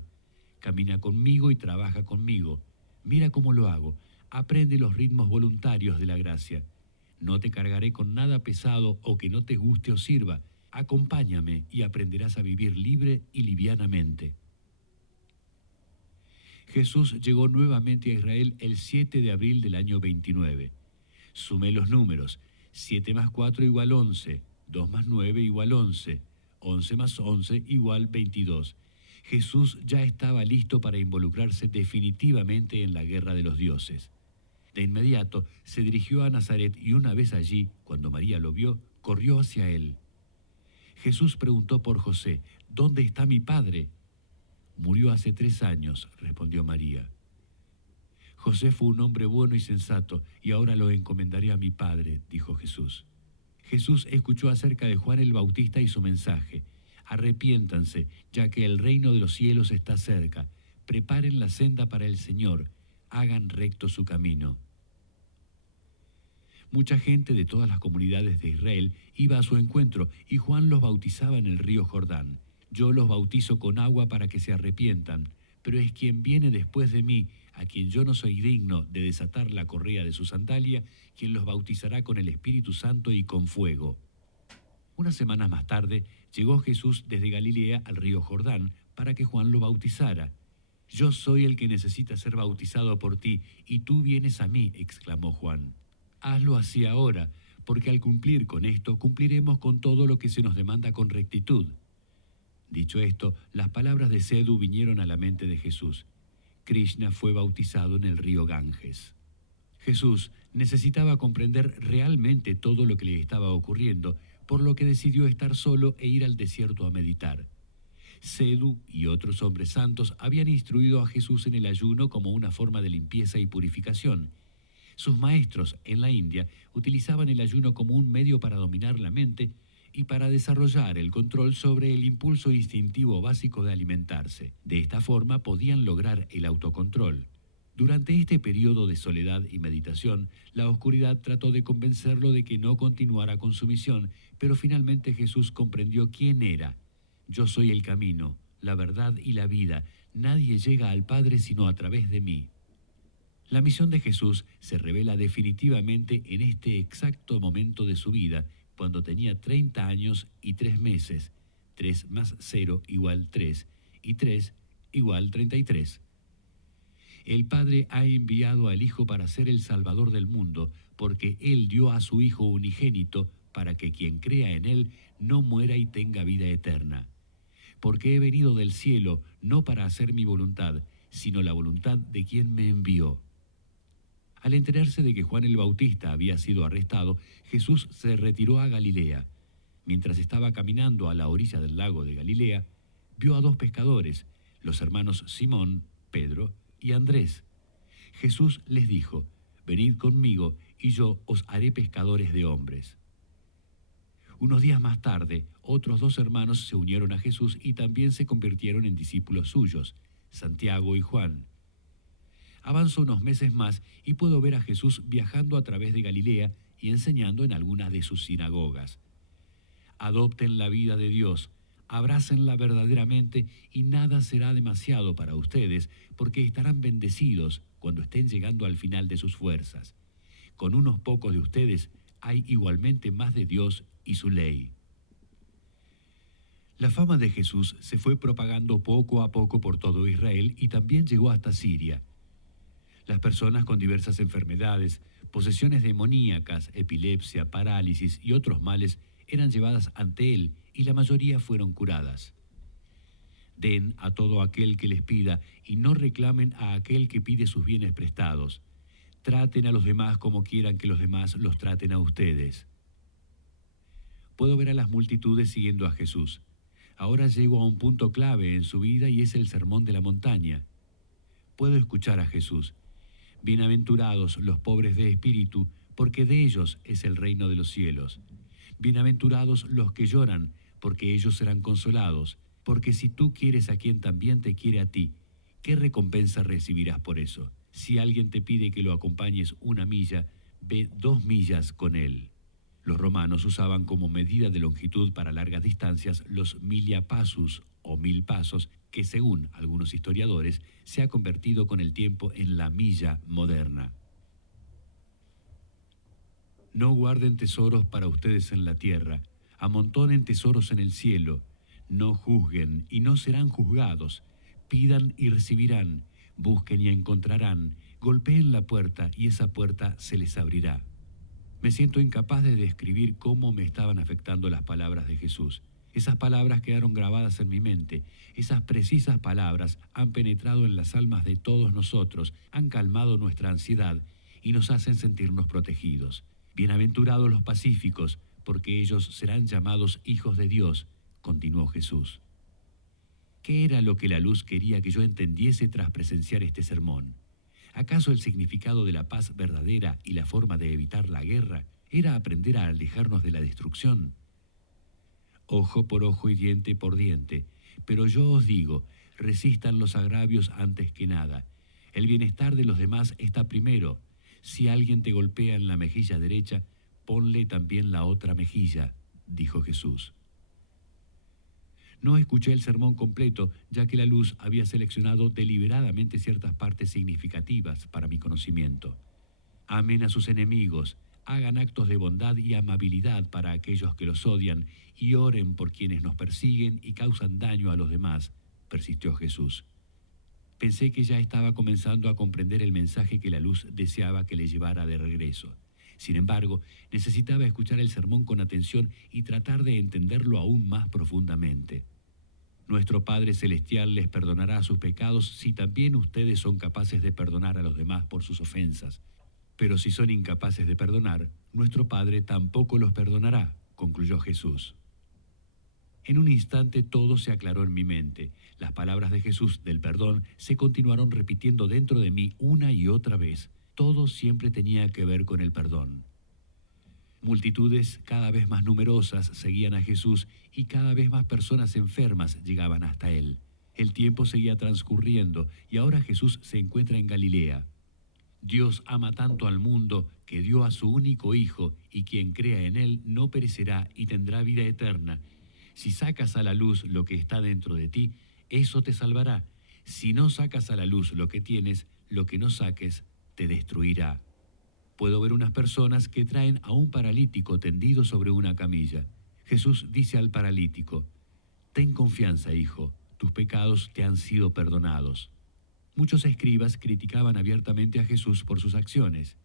Camina conmigo y trabaja conmigo. Mira cómo lo hago. Aprende los ritmos voluntarios de la gracia. No te cargaré con nada pesado o que no te guste o sirva. Acompáñame y aprenderás a vivir libre y livianamente. Jesús llegó nuevamente a Israel el 7 de abril del año 29. Sumé los números. 7 más 4 igual 11. 2 más 9 igual 11. 11 más 11 igual 22. Jesús ya estaba listo para involucrarse definitivamente en la guerra de los dioses. De inmediato se dirigió a Nazaret y una vez allí, cuando María lo vio, corrió hacia él. Jesús preguntó por José, ¿dónde está mi padre? Murió hace 3 años, respondió María. José fue un hombre bueno y sensato, y ahora lo encomendaré a mi padre, dijo Jesús. Jesús escuchó acerca de Juan el Bautista y su mensaje. Arrepiéntanse, ya que el reino de los cielos está cerca. Preparen la senda para el Señor, hagan recto su camino. Mucha gente de todas las comunidades de Israel iba a su encuentro y Juan los bautizaba en el río Jordán. Yo los bautizo con agua para que se arrepientan, pero es quien viene después de mí, a quien yo no soy digno de desatar la correa de su sandalia, quien los bautizará con el Espíritu Santo y con fuego. Unas semanas más tarde, llegó Jesús desde Galilea al río Jordán para que Juan lo bautizara. «Yo soy el que necesita ser bautizado por ti, y tú vienes a mí», exclamó Juan. «Hazlo así ahora, porque al cumplir con esto, cumpliremos con todo lo que se nos demanda con rectitud». Dicho esto, las palabras de Sedhu vinieron a la mente de Jesús. Krishna fue bautizado en el río Ganges. Jesús necesitaba comprender realmente todo lo que le estaba ocurriendo, por lo que decidió estar solo e ir al desierto a meditar. Sedhu y otros hombres santos habían instruido a Jesús en el ayuno como una forma de limpieza y purificación. Sus maestros en la India utilizaban el ayuno como un medio para dominar la mente y para desarrollar el control sobre el impulso instintivo básico de alimentarse. De esta forma podían lograr el autocontrol. Durante este periodo de soledad y meditación, la oscuridad trató de convencerlo de que no continuara con su misión, pero finalmente Jesús comprendió quién era. «Yo soy el camino, la verdad y la vida. Nadie llega al Padre sino a través de mí». La misión de Jesús se revela definitivamente en este exacto momento de su vida, cuando tenía 30 años y 3 meses. 3 más 0 igual 3, y 3 igual 33. El Padre ha enviado al Hijo para ser el Salvador del mundo, porque Él dio a su Hijo unigénito para que quien crea en Él no muera y tenga vida eterna. Porque he venido del cielo no para hacer mi voluntad, sino la voluntad de quien me envió. Al enterarse de que Juan el Bautista había sido arrestado, Jesús se retiró a Galilea. Mientras estaba caminando a la orilla del lago de Galilea, vio a 2 pescadores, los hermanos Simón, Pedro y Andrés. Jesús les dijo: «Venid conmigo y yo os haré pescadores de hombres». Unos días más tarde, otros 2 hermanos se unieron a Jesús y también se convirtieron en discípulos suyos, Santiago y Juan. Avanzo unos meses más y puedo ver a Jesús viajando a través de Galilea y enseñando en algunas de sus sinagogas. Adopten la vida de Dios, abrácenla verdaderamente y nada será demasiado para ustedes, porque estarán bendecidos cuando estén llegando al final de sus fuerzas. Con unos pocos de ustedes hay igualmente más de Dios y su ley. La fama de Jesús se fue propagando poco a poco por todo Israel y también llegó hasta Siria. Las personas con diversas enfermedades, posesiones demoníacas, epilepsia, parálisis y otros males eran llevadas ante él y la mayoría fueron curadas. Den a todo aquel que les pida y no reclamen a aquel que pide sus bienes prestados. Traten a los demás como quieran que los demás los traten a ustedes. Puedo ver a las multitudes siguiendo a Jesús. Ahora llego a un punto clave en su vida y es el Sermón de la Montaña. Puedo escuchar a Jesús. Bienaventurados los pobres de espíritu, porque de ellos es el reino de los cielos. Bienaventurados los que lloran, porque ellos serán consolados. Porque si tú quieres a quien también te quiere a ti, ¿qué recompensa recibirás por eso? Si alguien te pide que lo acompañes 1 milla, ve 2 millas con él. Los romanos usaban como medida de longitud para largas distancias los milia passus o 1000 pasos, que según algunos historiadores se ha convertido con el tiempo en la milla moderna. No guarden tesoros para ustedes en la tierra, amontonen tesoros en el cielo. No juzguen y no serán juzgados. Pidan y recibirán, busquen y encontrarán, golpeen la puerta y esa puerta se les abrirá. Me siento incapaz de describir cómo me estaban afectando las palabras de Jesús. Esas palabras quedaron grabadas en mi mente. Esas precisas palabras han penetrado en las almas de todos nosotros, han calmado nuestra ansiedad y nos hacen sentirnos protegidos. Bienaventurados los pacíficos, porque ellos serán llamados hijos de Dios, continuó Jesús. ¿Qué era lo que la luz quería que yo entendiese tras presenciar este sermón? ¿Acaso el significado de la paz verdadera y la forma de evitar la guerra era aprender a alejarnos de la destrucción? Ojo por ojo y diente por diente, pero yo os digo, resistan los agravios antes que nada. El bienestar de los demás está primero. Si alguien te golpea en la mejilla derecha, ponle también la otra mejilla, dijo Jesús. No escuché el sermón completo, ya que la luz había seleccionado deliberadamente ciertas partes significativas para mi conocimiento. Amen a sus enemigos, hagan actos de bondad y amabilidad para aquellos que los odian y oren por quienes nos persiguen y causan daño a los demás, persistió Jesús. Pensé que ya estaba comenzando a comprender el mensaje que la luz deseaba que le llevara de regreso. Sin embargo, necesitaba escuchar el sermón con atención y tratar de entenderlo aún más profundamente. Nuestro Padre Celestial les perdonará sus pecados si también ustedes son capaces de perdonar a los demás por sus ofensas. Pero si son incapaces de perdonar, nuestro Padre tampoco los perdonará, concluyó Jesús. En un instante todo se aclaró en mi mente. Las palabras de Jesús del perdón se continuaron repitiendo dentro de mí una y otra vez. Todo siempre tenía que ver con el perdón. Multitudes cada vez más numerosas seguían a Jesús y cada vez más personas enfermas llegaban hasta él. El tiempo seguía transcurriendo y ahora Jesús se encuentra en Galilea. Dios ama tanto al mundo que dio a su único Hijo, y quien crea en él no perecerá y tendrá vida eterna. Si sacas a la luz lo que está dentro de ti, eso te salvará. Si no sacas a la luz lo que tienes, lo que no saques te destruirá. Puedo ver unas personas que traen a un paralítico tendido sobre una camilla. Jesús dice al paralítico: «Ten confianza, hijo, tus pecados te han sido perdonados». Muchos escribas criticaban abiertamente a Jesús por sus acciones.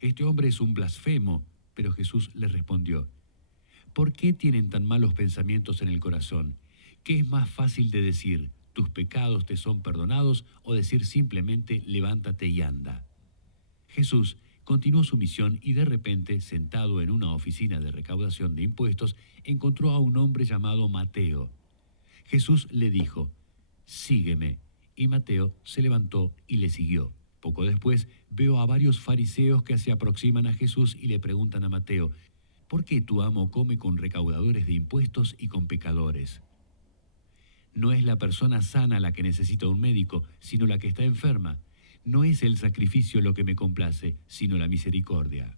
«Este hombre es un blasfemo», pero Jesús les respondió: «¿Por qué tienen tan malos pensamientos en el corazón? ¿Qué es más fácil de decir, tus pecados te son perdonados, o decir simplemente, levántate y anda?» Jesús continuó su misión y de repente, sentado en una oficina de recaudación de impuestos, encontró a un hombre llamado Mateo. Jesús le dijo: «Sígueme», y Mateo se levantó y le siguió. Poco después veo a varios fariseos que se aproximan a Jesús y le preguntan a Mateo: «¿Por qué tu amo come con recaudadores de impuestos y con pecadores?» No es la persona sana la que necesita un médico, sino la que está enferma. No es el sacrificio lo que me complace, sino la misericordia.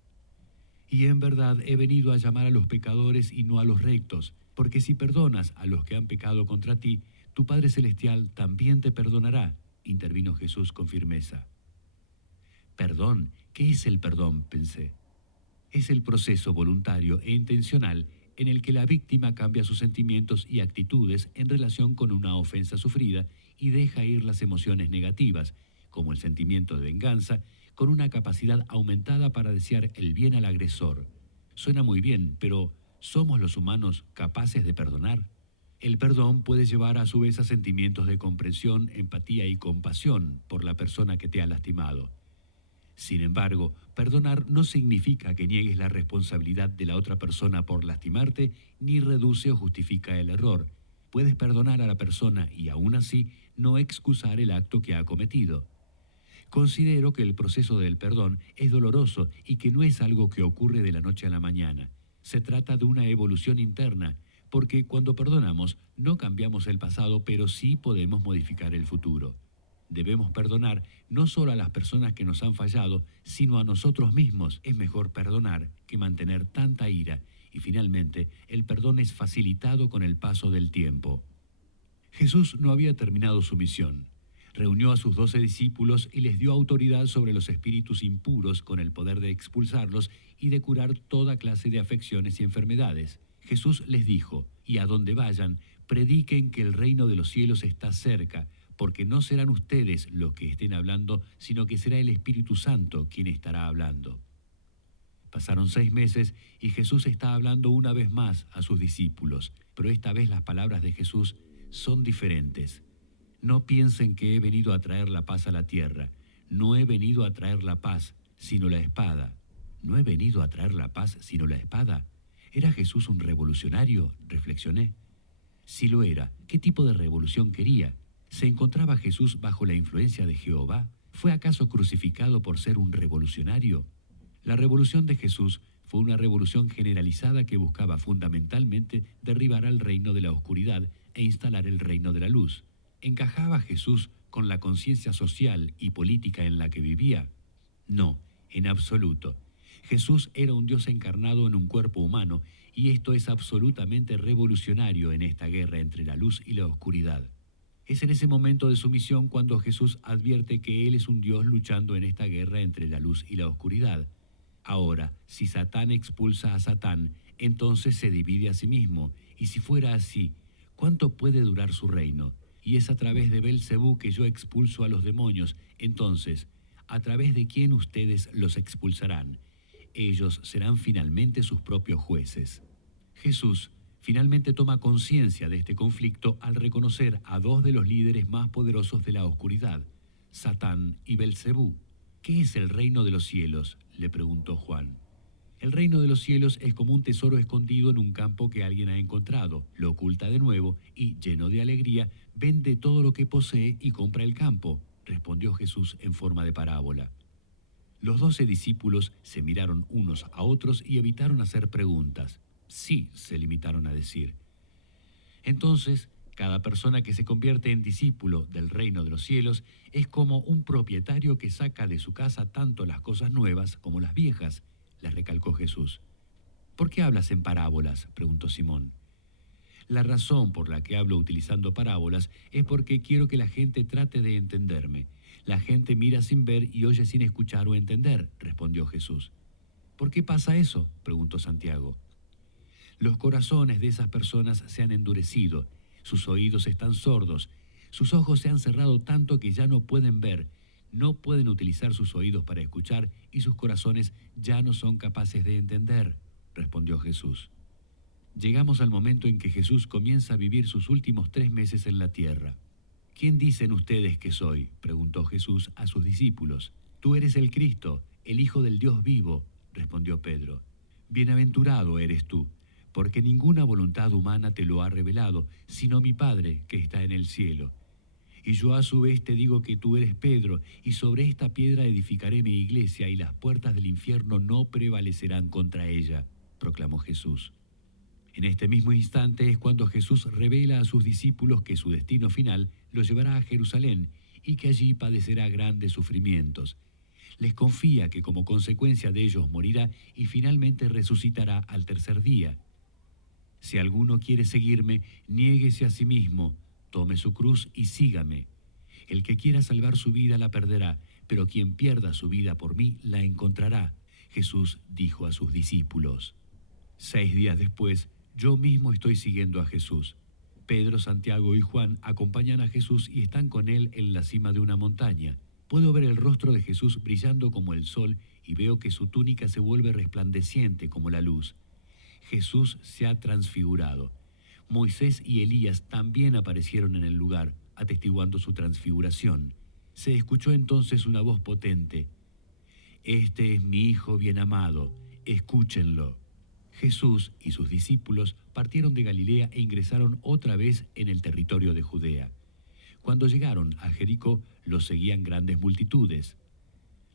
Y en verdad he venido a llamar a los pecadores y no a los rectos, porque si perdonas a los que han pecado contra ti, tu Padre Celestial también te perdonará, intervino Jesús con firmeza. Perdón, ¿qué es el perdón?, pensé. Es el proceso voluntario e intencional en el que la víctima cambia sus sentimientos y actitudes en relación con una ofensa sufrida y deja ir las emociones negativas, como el sentimiento de venganza, con una capacidad aumentada para desear el bien al agresor. Suena muy bien, pero ¿somos los humanos capaces de perdonar? El perdón puede llevar a su vez a sentimientos de comprensión, empatía y compasión por la persona que te ha lastimado. Sin embargo, perdonar no significa que niegues la responsabilidad de la otra persona por lastimarte, ni reduce o justifica el error. Puedes perdonar a la persona y aún así no excusar el acto que ha cometido. Considero que el proceso del perdón es doloroso y que no es algo que ocurre de la noche a la mañana. Se trata de una evolución interna, porque cuando perdonamos no cambiamos el pasado, pero sí podemos modificar el futuro. Debemos perdonar no solo a las personas que nos han fallado, sino a nosotros mismos. Es mejor perdonar que mantener tanta ira. Y finalmente, el perdón es facilitado con el paso del tiempo. Jesús no había terminado su misión. Reunió a sus 12 discípulos y les dio autoridad sobre los espíritus impuros con el poder de expulsarlos y de curar toda clase de afecciones y enfermedades. Jesús les dijo: y a donde vayan, prediquen que el reino de los cielos está cerca, porque no serán ustedes los que estén hablando, sino que será el Espíritu Santo quien estará hablando. Pasaron 6 meses y Jesús está hablando una vez más a sus discípulos, pero esta vez las palabras de Jesús son diferentes. No piensen que he venido a traer la paz a la tierra. No he venido a traer la paz, sino la espada. ¿No he venido a traer la paz, sino la espada? ¿Era Jesús un revolucionario?, reflexioné. Si lo era, ¿qué tipo de revolución quería? ¿Se encontraba Jesús bajo la influencia de Jehová? ¿Fue acaso crucificado por ser un revolucionario? La revolución de Jesús fue una revolución generalizada que buscaba fundamentalmente derribar al reino de la oscuridad e instalar el reino de la luz. ¿Encajaba Jesús con la conciencia social y política en la que vivía? No, en absoluto. Jesús era un Dios encarnado en un cuerpo humano, y esto es absolutamente revolucionario en esta guerra entre la luz y la oscuridad. Es en ese momento de su misión cuando Jesús advierte que Él es un Dios luchando en esta guerra entre la luz y la oscuridad. Ahora, si Satán expulsa a Satán, entonces se divide a sí mismo, y si fuera así, ¿cuánto puede durar su reino? Y es a través de Belcebú que yo expulso a los demonios. Entonces, ¿a través de quién ustedes los expulsarán? Ellos serán finalmente sus propios jueces. Jesús finalmente toma conciencia de este conflicto al reconocer a 2 de los líderes más poderosos de la oscuridad, Satán y Belcebú. ¿Qué es el reino de los cielos?, le preguntó Juan. El reino de los cielos es como un tesoro escondido en un campo que alguien ha encontrado, lo oculta de nuevo y, lleno de alegría, vende todo lo que posee y compra el campo, respondió Jesús en forma de parábola. Los 12 discípulos se miraron unos a otros y evitaron hacer preguntas. Sí, se limitaron a decir. Entonces, cada persona que se convierte en discípulo del reino de los cielos es como un propietario que saca de su casa tanto las cosas nuevas como las viejas, les recalcó Jesús. ¿Por qué hablas en parábolas?, preguntó Simón. La razón por la que hablo utilizando parábolas es porque quiero que la gente trate de entenderme. La gente mira sin ver y oye sin escuchar o entender, respondió Jesús. ¿Por qué pasa eso?, preguntó Santiago. Los corazones de esas personas se han endurecido, sus oídos están sordos, sus ojos se han cerrado tanto que ya no pueden ver, no pueden utilizar sus oídos para escuchar y sus corazones ya no son capaces de entender, respondió Jesús. Llegamos al momento en que Jesús comienza a vivir sus últimos 3 meses en la tierra. ¿Quién dicen ustedes que soy?, preguntó Jesús a sus discípulos. Tú eres el Cristo, el Hijo del Dios vivo, respondió Pedro. Bienaventurado eres tú, porque ninguna voluntad humana te lo ha revelado, sino mi Padre que está en el cielo. Y yo a su vez te digo que tú eres Pedro, y sobre esta piedra edificaré mi iglesia, y las puertas del infierno no prevalecerán contra ella, proclamó Jesús. En este mismo instante es cuando Jesús revela a sus discípulos que su destino final los llevará a Jerusalén y que allí padecerá grandes sufrimientos. Les confía que como consecuencia de ellos morirá y finalmente resucitará al 3er día. Si alguno quiere seguirme, niéguese a sí mismo, tome su cruz y sígame. El que quiera salvar su vida la perderá, pero quien pierda su vida por mí la encontrará, Jesús dijo a sus discípulos. 6 días después, yo mismo estoy siguiendo a Jesús. Pedro, Santiago y Juan acompañan a Jesús y están con él en la cima de una montaña. Puedo ver el rostro de Jesús brillando como el sol y veo que su túnica se vuelve resplandeciente como la luz. Jesús se ha transfigurado. Moisés y Elías también aparecieron en el lugar, atestiguando su transfiguración. Se escuchó entonces una voz potente: «Este es mi Hijo bien amado, escúchenlo». Jesús y sus discípulos partieron de Galilea e ingresaron otra vez en el territorio de Judea. Cuando llegaron a Jericó, los seguían grandes multitudes.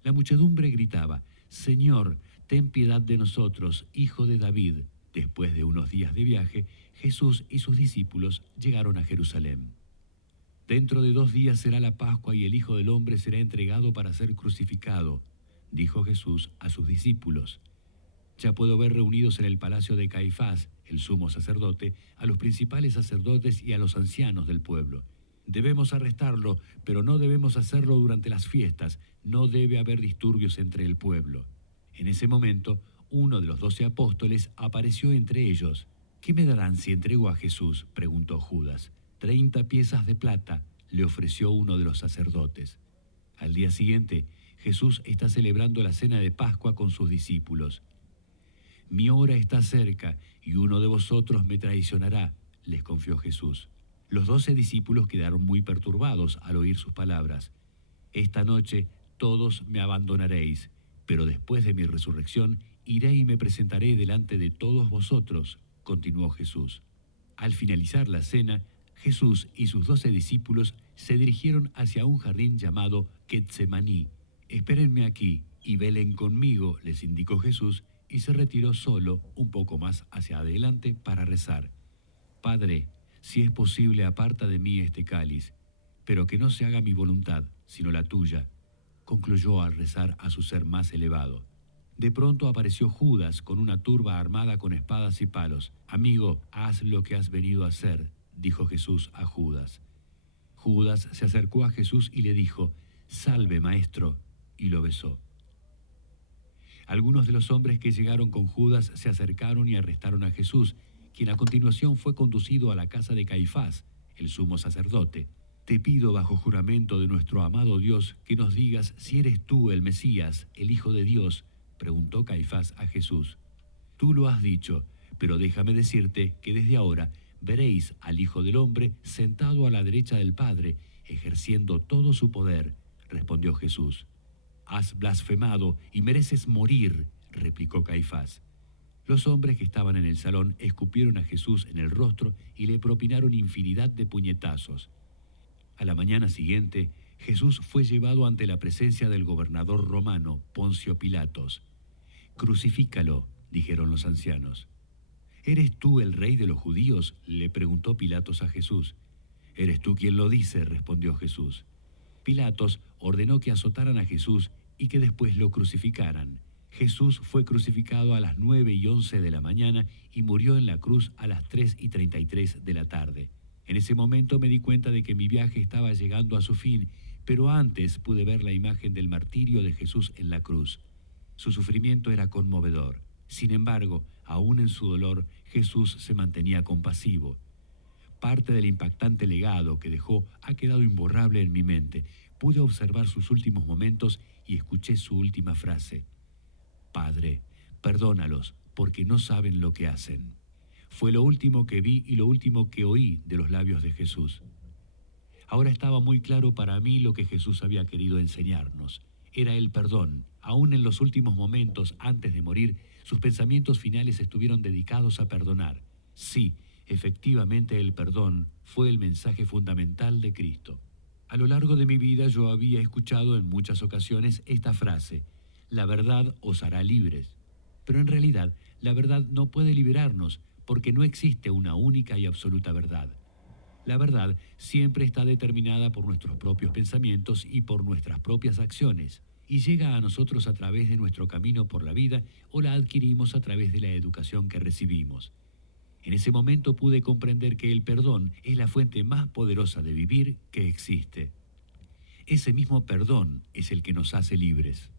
La muchedumbre gritaba: «Señor, ten piedad de nosotros, Hijo de David». Después de unos días de viaje, Jesús y sus discípulos llegaron a Jerusalén. «Dentro de 2 días será la Pascua y el Hijo del Hombre será entregado para ser crucificado», dijo Jesús a sus discípulos. «Ya puedo ver reunidos en el palacio de Caifás, el sumo sacerdote, a los principales sacerdotes y a los ancianos del pueblo. Debemos arrestarlo, pero no debemos hacerlo durante las fiestas. No debe haber disturbios entre el pueblo». En ese momento, uno de los 12 apóstoles apareció entre ellos. «¿Qué me darán si entrego a Jesús?», preguntó Judas. 30 piezas de plata, le ofreció uno de los sacerdotes. Al día siguiente, Jesús está celebrando la cena de Pascua con sus discípulos. «Mi hora está cerca y uno de vosotros me traicionará», les confió Jesús. Los 12 discípulos quedaron muy perturbados al oír sus palabras. «Esta noche todos me abandonaréis, pero después de mi resurrección iré y me presentaré delante de todos vosotros», continuó Jesús. Al finalizar la cena, Jesús y sus 12 discípulos se dirigieron hacia un jardín llamado Getsemaní. «Espérenme aquí y velen conmigo», les indicó Jesús, y se retiró solo un poco más hacia adelante para rezar. «Padre, si es posible, aparta de mí este cáliz, pero que no se haga mi voluntad, sino la tuya», concluyó al rezar a su ser más elevado. De pronto apareció Judas con una turba armada con espadas y palos. «Amigo, haz lo que has venido a hacer», dijo Jesús a Judas. Judas se acercó a Jesús y le dijo: «Salve, maestro», y lo besó. Algunos de los hombres que llegaron con Judas se acercaron y arrestaron a Jesús, quien a continuación fue conducido a la casa de Caifás, el sumo sacerdote. «Te pido bajo juramento de nuestro amado Dios que nos digas si eres tú el Mesías, el Hijo de Dios», preguntó Caifás a Jesús. «Tú lo has dicho, pero déjame decirte que desde ahora veréis al Hijo del Hombre sentado a la derecha del Padre, ejerciendo todo su poder», respondió Jesús. «Has blasfemado y mereces morir», replicó Caifás. Los hombres que estaban en el salón escupieron a Jesús en el rostro y le propinaron infinidad de puñetazos. A la mañana siguiente, Jesús fue llevado ante la presencia del gobernador romano, Poncio Pilatos. «Crucifícalo», dijeron los ancianos. «¿Eres tú el rey de los judíos?», le preguntó Pilatos a Jesús. «Eres tú quien lo dice», respondió Jesús. Pilatos ordenó que azotaran a Jesús y que después lo crucificaran. Jesús fue crucificado a las 9:11 de la mañana y murió en la cruz a las 3:33 de la tarde. En ese momento me di cuenta de que mi viaje estaba llegando a su fin, pero antes pude ver la imagen del martirio de Jesús en la cruz. Su sufrimiento era conmovedor. Sin embargo, aún en su dolor, Jesús se mantenía compasivo. Parte del impactante legado que dejó ha quedado imborrable en mi mente. Pude observar sus últimos momentos y escuché su última frase: «Padre, perdónalos, porque no saben lo que hacen». Fue lo último que vi y lo último que oí de los labios de Jesús. Ahora estaba muy claro para mí lo que Jesús había querido enseñarnos. Era el perdón. Aún en los últimos momentos, antes de morir, sus pensamientos finales estuvieron dedicados a perdonar. Sí, efectivamente el perdón fue el mensaje fundamental de Cristo. A lo largo de mi vida yo había escuchado en muchas ocasiones esta frase: «La verdad os hará libres». Pero en realidad, la verdad no puede liberarnos, porque no existe una única y absoluta verdad. La verdad siempre está determinada por nuestros propios pensamientos y por nuestras propias acciones, y llega a nosotros a través de nuestro camino por la vida o la adquirimos a través de la educación que recibimos. En ese momento pude comprender que el perdón es la fuente más poderosa de vivir que existe. Ese mismo perdón es el que nos hace libres.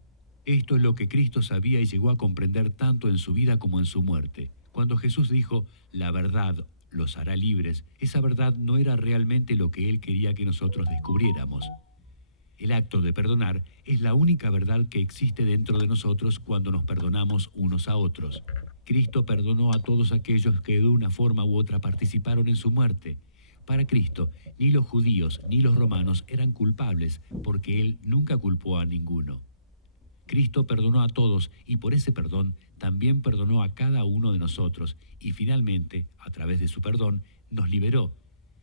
Esto es lo que Cristo sabía y llegó a comprender tanto en su vida como en su muerte. Cuando Jesús dijo: «La verdad los hará libres», esa verdad no era realmente lo que Él quería que nosotros descubriéramos. El acto de perdonar es la única verdad que existe dentro de nosotros cuando nos perdonamos unos a otros. Cristo perdonó a todos aquellos que de una forma u otra participaron en su muerte. Para Cristo, ni los judíos ni los romanos eran culpables, porque Él nunca culpó a ninguno. Cristo perdonó a todos y por ese perdón también perdonó a cada uno de nosotros y finalmente, a través de su perdón, nos liberó.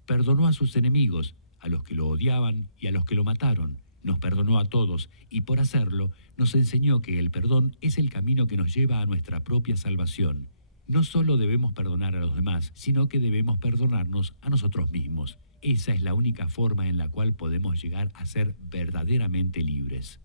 Perdonó a sus enemigos, a los que lo odiaban y a los que lo mataron. Nos perdonó a todos y por hacerlo nos enseñó que el perdón es el camino que nos lleva a nuestra propia salvación. No solo debemos perdonar a los demás, sino que debemos perdonarnos a nosotros mismos. Esa es la única forma en la cual podemos llegar a ser verdaderamente libres.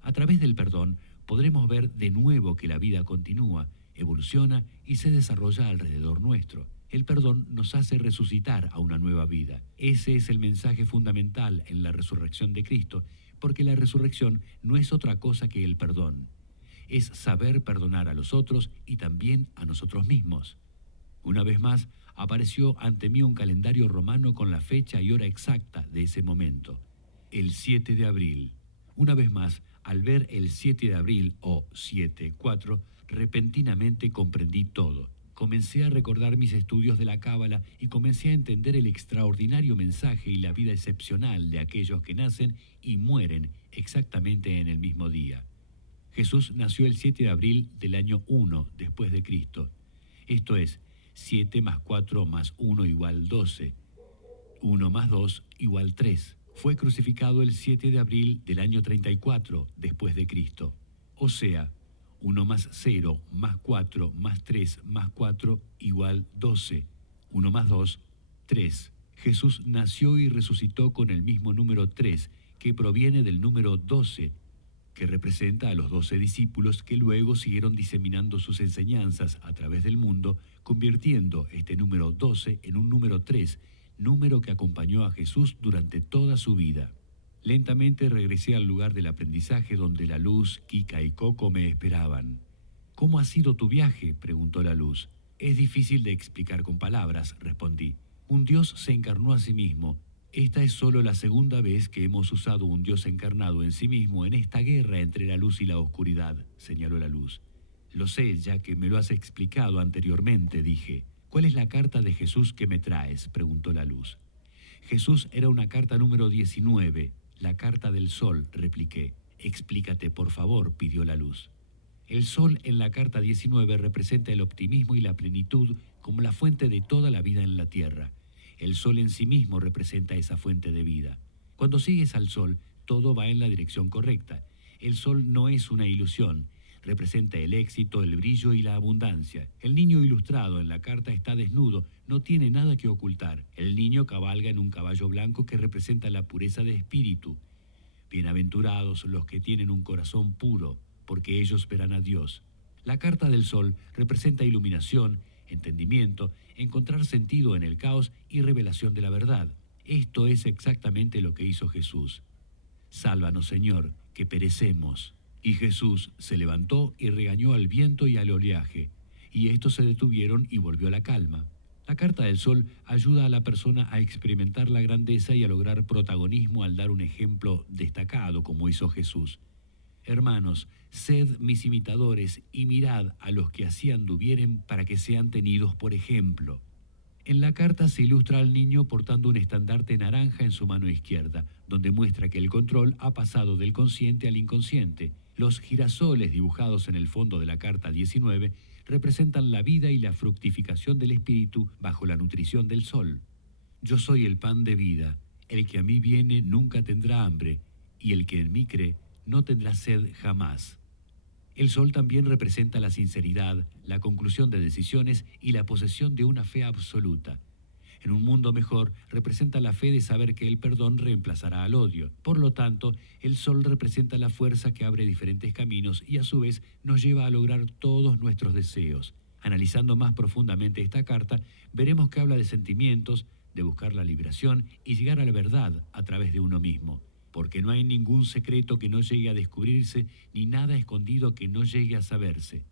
A través del perdón podremos ver de nuevo que la vida continúa, evoluciona y se desarrolla alrededor nuestro. El perdón nos hace resucitar a una nueva vida. Ese es el mensaje fundamental en la resurrección de Cristo, porque la resurrección no es otra cosa que el perdón. Es saber perdonar a los otros y también a nosotros mismos. Una vez más, apareció ante mí un calendario romano con la fecha y hora exacta de ese momento. El 7 de abril. Una vez más, al ver el 7 de abril o 7-4, repentinamente comprendí todo. Comencé a recordar mis estudios de la Cábala y comencé a entender el extraordinario mensaje y la vida excepcional de aquellos que nacen y mueren exactamente en el mismo día. Jesús nació el 7 de abril del año 1 después de Cristo. Esto es, 7 más 4 más 1 igual 12. 1 más 2 igual 3. Fue crucificado el 7 de abril del año 34 después de Cristo. O sea, 1 más 0 más 4 más 3 más 4 igual 12. 1 más 2, 3. Jesús nació y resucitó con el mismo número 3, que proviene del número 12, que representa a los 12 discípulos que luego siguieron diseminando sus enseñanzas a través del mundo, convirtiendo este número 12 en un número 3, número que acompañó a Jesús durante toda su vida. Lentamente regresé al lugar del aprendizaje donde la Luz, Kika y Coco me esperaban. ¿Cómo ha sido tu viaje?, preguntó la Luz. Es difícil de explicar con palabras, respondí. Un Dios se encarnó a sí mismo. Esta es solo la segunda vez que hemos usado un Dios encarnado en sí mismo en esta guerra entre la luz y la oscuridad, señaló la Luz. Lo sé, ya que me lo has explicado anteriormente, dije. ¿Cuál es la carta de Jesús que me traes?, preguntó la Luz. Jesús era una carta número 19, la carta del sol, repliqué. Explícate, por favor, pidió la Luz. El sol en la carta 19 representa el optimismo y la plenitud como la fuente de toda la vida en la tierra. El sol en sí mismo representa esa fuente de vida. Cuando sigues al sol, todo va en la dirección correcta. El sol no es una ilusión. Representa el éxito, el brillo y la abundancia. El niño ilustrado en la carta está desnudo, no tiene nada que ocultar. El niño cabalga en un caballo blanco que representa la pureza de espíritu. Bienaventurados los que tienen un corazón puro, porque ellos verán a Dios. La carta del sol representa iluminación, entendimiento, encontrar sentido en el caos y revelación de la verdad. Esto es exactamente lo que hizo Jesús. Sálvanos, Señor, que perecemos. Y Jesús se levantó y regañó al viento y al oleaje, y estos se detuvieron y volvió la calma. La carta del sol ayuda a la persona a experimentar la grandeza y a lograr protagonismo al dar un ejemplo destacado como hizo Jesús. Hermanos, sed mis imitadores y mirad a los que así anduvieren para que sean tenidos por ejemplo. En la carta se ilustra al niño portando un estandarte naranja en su mano izquierda, donde muestra que el control ha pasado del consciente al inconsciente. Los girasoles dibujados en el fondo de la carta 19 representan la vida y la fructificación del espíritu bajo la nutrición del sol. Yo soy el pan de vida, el que a mí viene nunca tendrá hambre, y el que en mí cree no tendrá sed jamás. El sol también representa la sinceridad, la conclusión de decisiones y la posesión de una fe absoluta. En un mundo mejor representa la fe de saber que el perdón reemplazará al odio. Por lo tanto, el sol representa la fuerza que abre diferentes caminos y a su vez nos lleva a lograr todos nuestros deseos. Analizando más profundamente esta carta, veremos que habla de sentimientos, de buscar la liberación y llegar a la verdad a través de uno mismo. Porque no hay ningún secreto que no llegue a descubrirse, ni nada escondido que no llegue a saberse.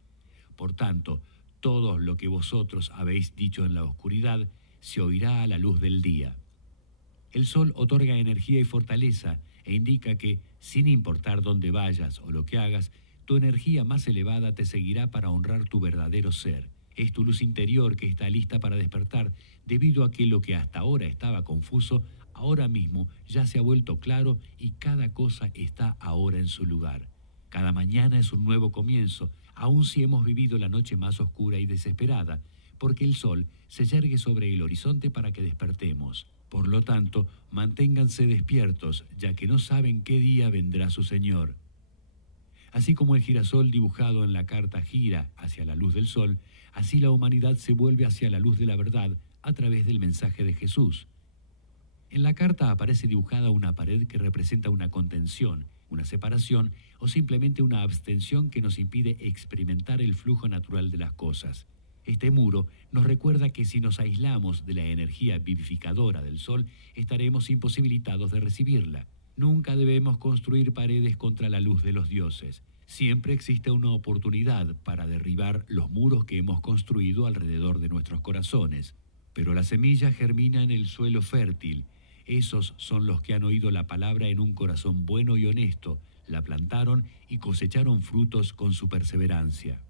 Por tanto, todo lo que vosotros habéis dicho en la oscuridad, se oirá a la luz del día. El sol otorga energía y fortaleza, e indica que, sin importar dónde vayas o lo que hagas, Tu energía más elevada te seguirá para honrar tu verdadero ser. Es tu luz interior que está lista para despertar, debido a que lo que hasta ahora estaba confuso, ahora mismo ya se ha vuelto claro y cada cosa está ahora en su lugar. Cada mañana es un nuevo comienzo, aun si hemos vivido la noche más oscura y desesperada, porque el sol se yergue sobre el horizonte para que despertemos. Por lo tanto, manténganse despiertos, ya que no saben qué día vendrá su Señor. Así como el girasol dibujado en la carta gira hacia la luz del sol, así la humanidad se vuelve hacia la luz de la verdad a través del mensaje de Jesús. En la carta aparece dibujada una pared que representa una contención, una separación o simplemente una abstención que nos impide experimentar el flujo natural de las cosas. Este muro nos recuerda que si nos aislamos de la energía vivificadora del sol, estaremos imposibilitados de recibirla. Nunca debemos construir paredes contra la luz de los dioses. Siempre existe una oportunidad para derribar los muros que hemos construido alrededor de nuestros corazones. Pero la semilla germina en el suelo fértil. Esos son los que han oído la palabra en un corazón bueno y honesto, la plantaron y cosecharon frutos con su perseverancia.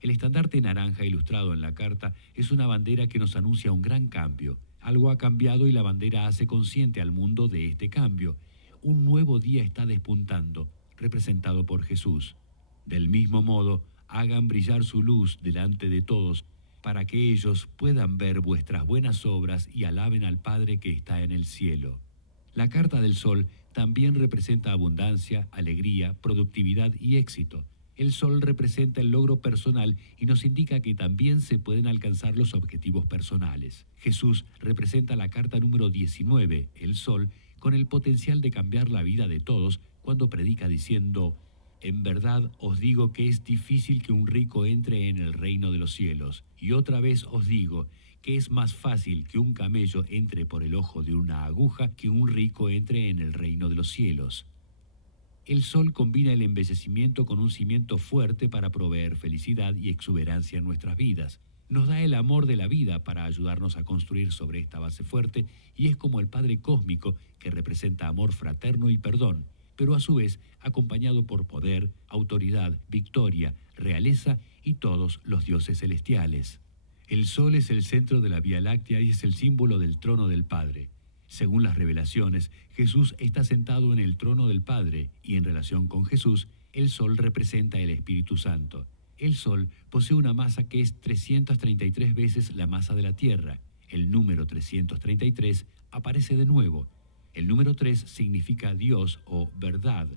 El estandarte naranja ilustrado en la carta es una bandera que nos anuncia un gran cambio. Algo ha cambiado y la bandera hace consciente al mundo de este cambio. Un nuevo día está despuntando, representado por Jesús. Del mismo modo, hagan brillar su luz delante de todos, para que ellos puedan ver vuestras buenas obras y alaben al Padre que está en el cielo. La carta del sol también representa abundancia, alegría, productividad y éxito. El sol representa el logro personal y nos indica que también se pueden alcanzar los objetivos personales. Jesús representa la carta número 19, el sol, con el potencial de cambiar la vida de todos cuando predica diciendo: en verdad os digo que es difícil que un rico entre en el reino de los cielos. Y otra vez os digo que es más fácil que un camello entre por el ojo de una aguja que un rico entre en el reino de los cielos. El sol combina el embellecimiento con un cimiento fuerte para proveer felicidad y exuberancia en nuestras vidas. Nos da el amor de la vida para ayudarnos a construir sobre esta base fuerte y es como el Padre Cósmico que representa amor fraterno y perdón, pero a su vez acompañado por poder, autoridad, victoria, realeza y todos los dioses celestiales. El sol es el centro de la Vía Láctea y es el símbolo del trono del Padre. Según las revelaciones, Jesús está sentado en el trono del Padre y en relación con Jesús, el sol representa el Espíritu Santo. El sol posee una masa que es 333 veces la masa de la Tierra. El número 333 aparece de nuevo. El número 3 significa Dios o verdad.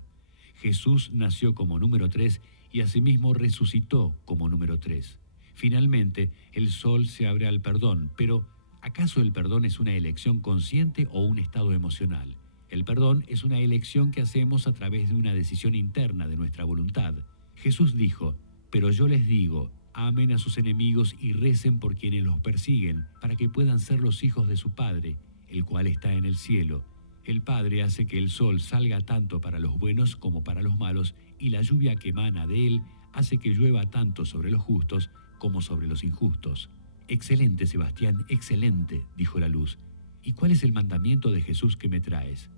Jesús nació como número 3 y asimismo resucitó como número 3. Finalmente, el sol se abre al perdón, pero ¿acaso el perdón es una elección consciente o un estado emocional? El perdón es una elección que hacemos a través de una decisión interna de nuestra voluntad. Jesús dijo: pero yo les digo, amen a sus enemigos y recen por quienes los persiguen, para que puedan ser los hijos de su Padre, el cual está en el cielo. El Padre hace que el sol salga tanto para los buenos como para los malos, y la lluvia que emana de él hace que llueva tanto sobre los justos como sobre los injustos. Excelente, Sebastián, excelente, dijo la luz. ¿Y cuál es el mandamiento de Jesús que me traes?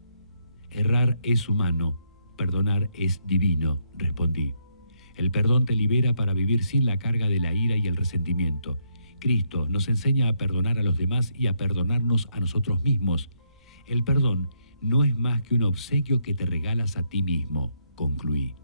Errar es humano, perdonar es divino, respondí. El perdón te libera para vivir sin la carga de la ira y el resentimiento. Cristo nos enseña a perdonar a los demás y a perdonarnos a nosotros mismos. El perdón no es más que un obsequio que te regalas a ti mismo, concluí.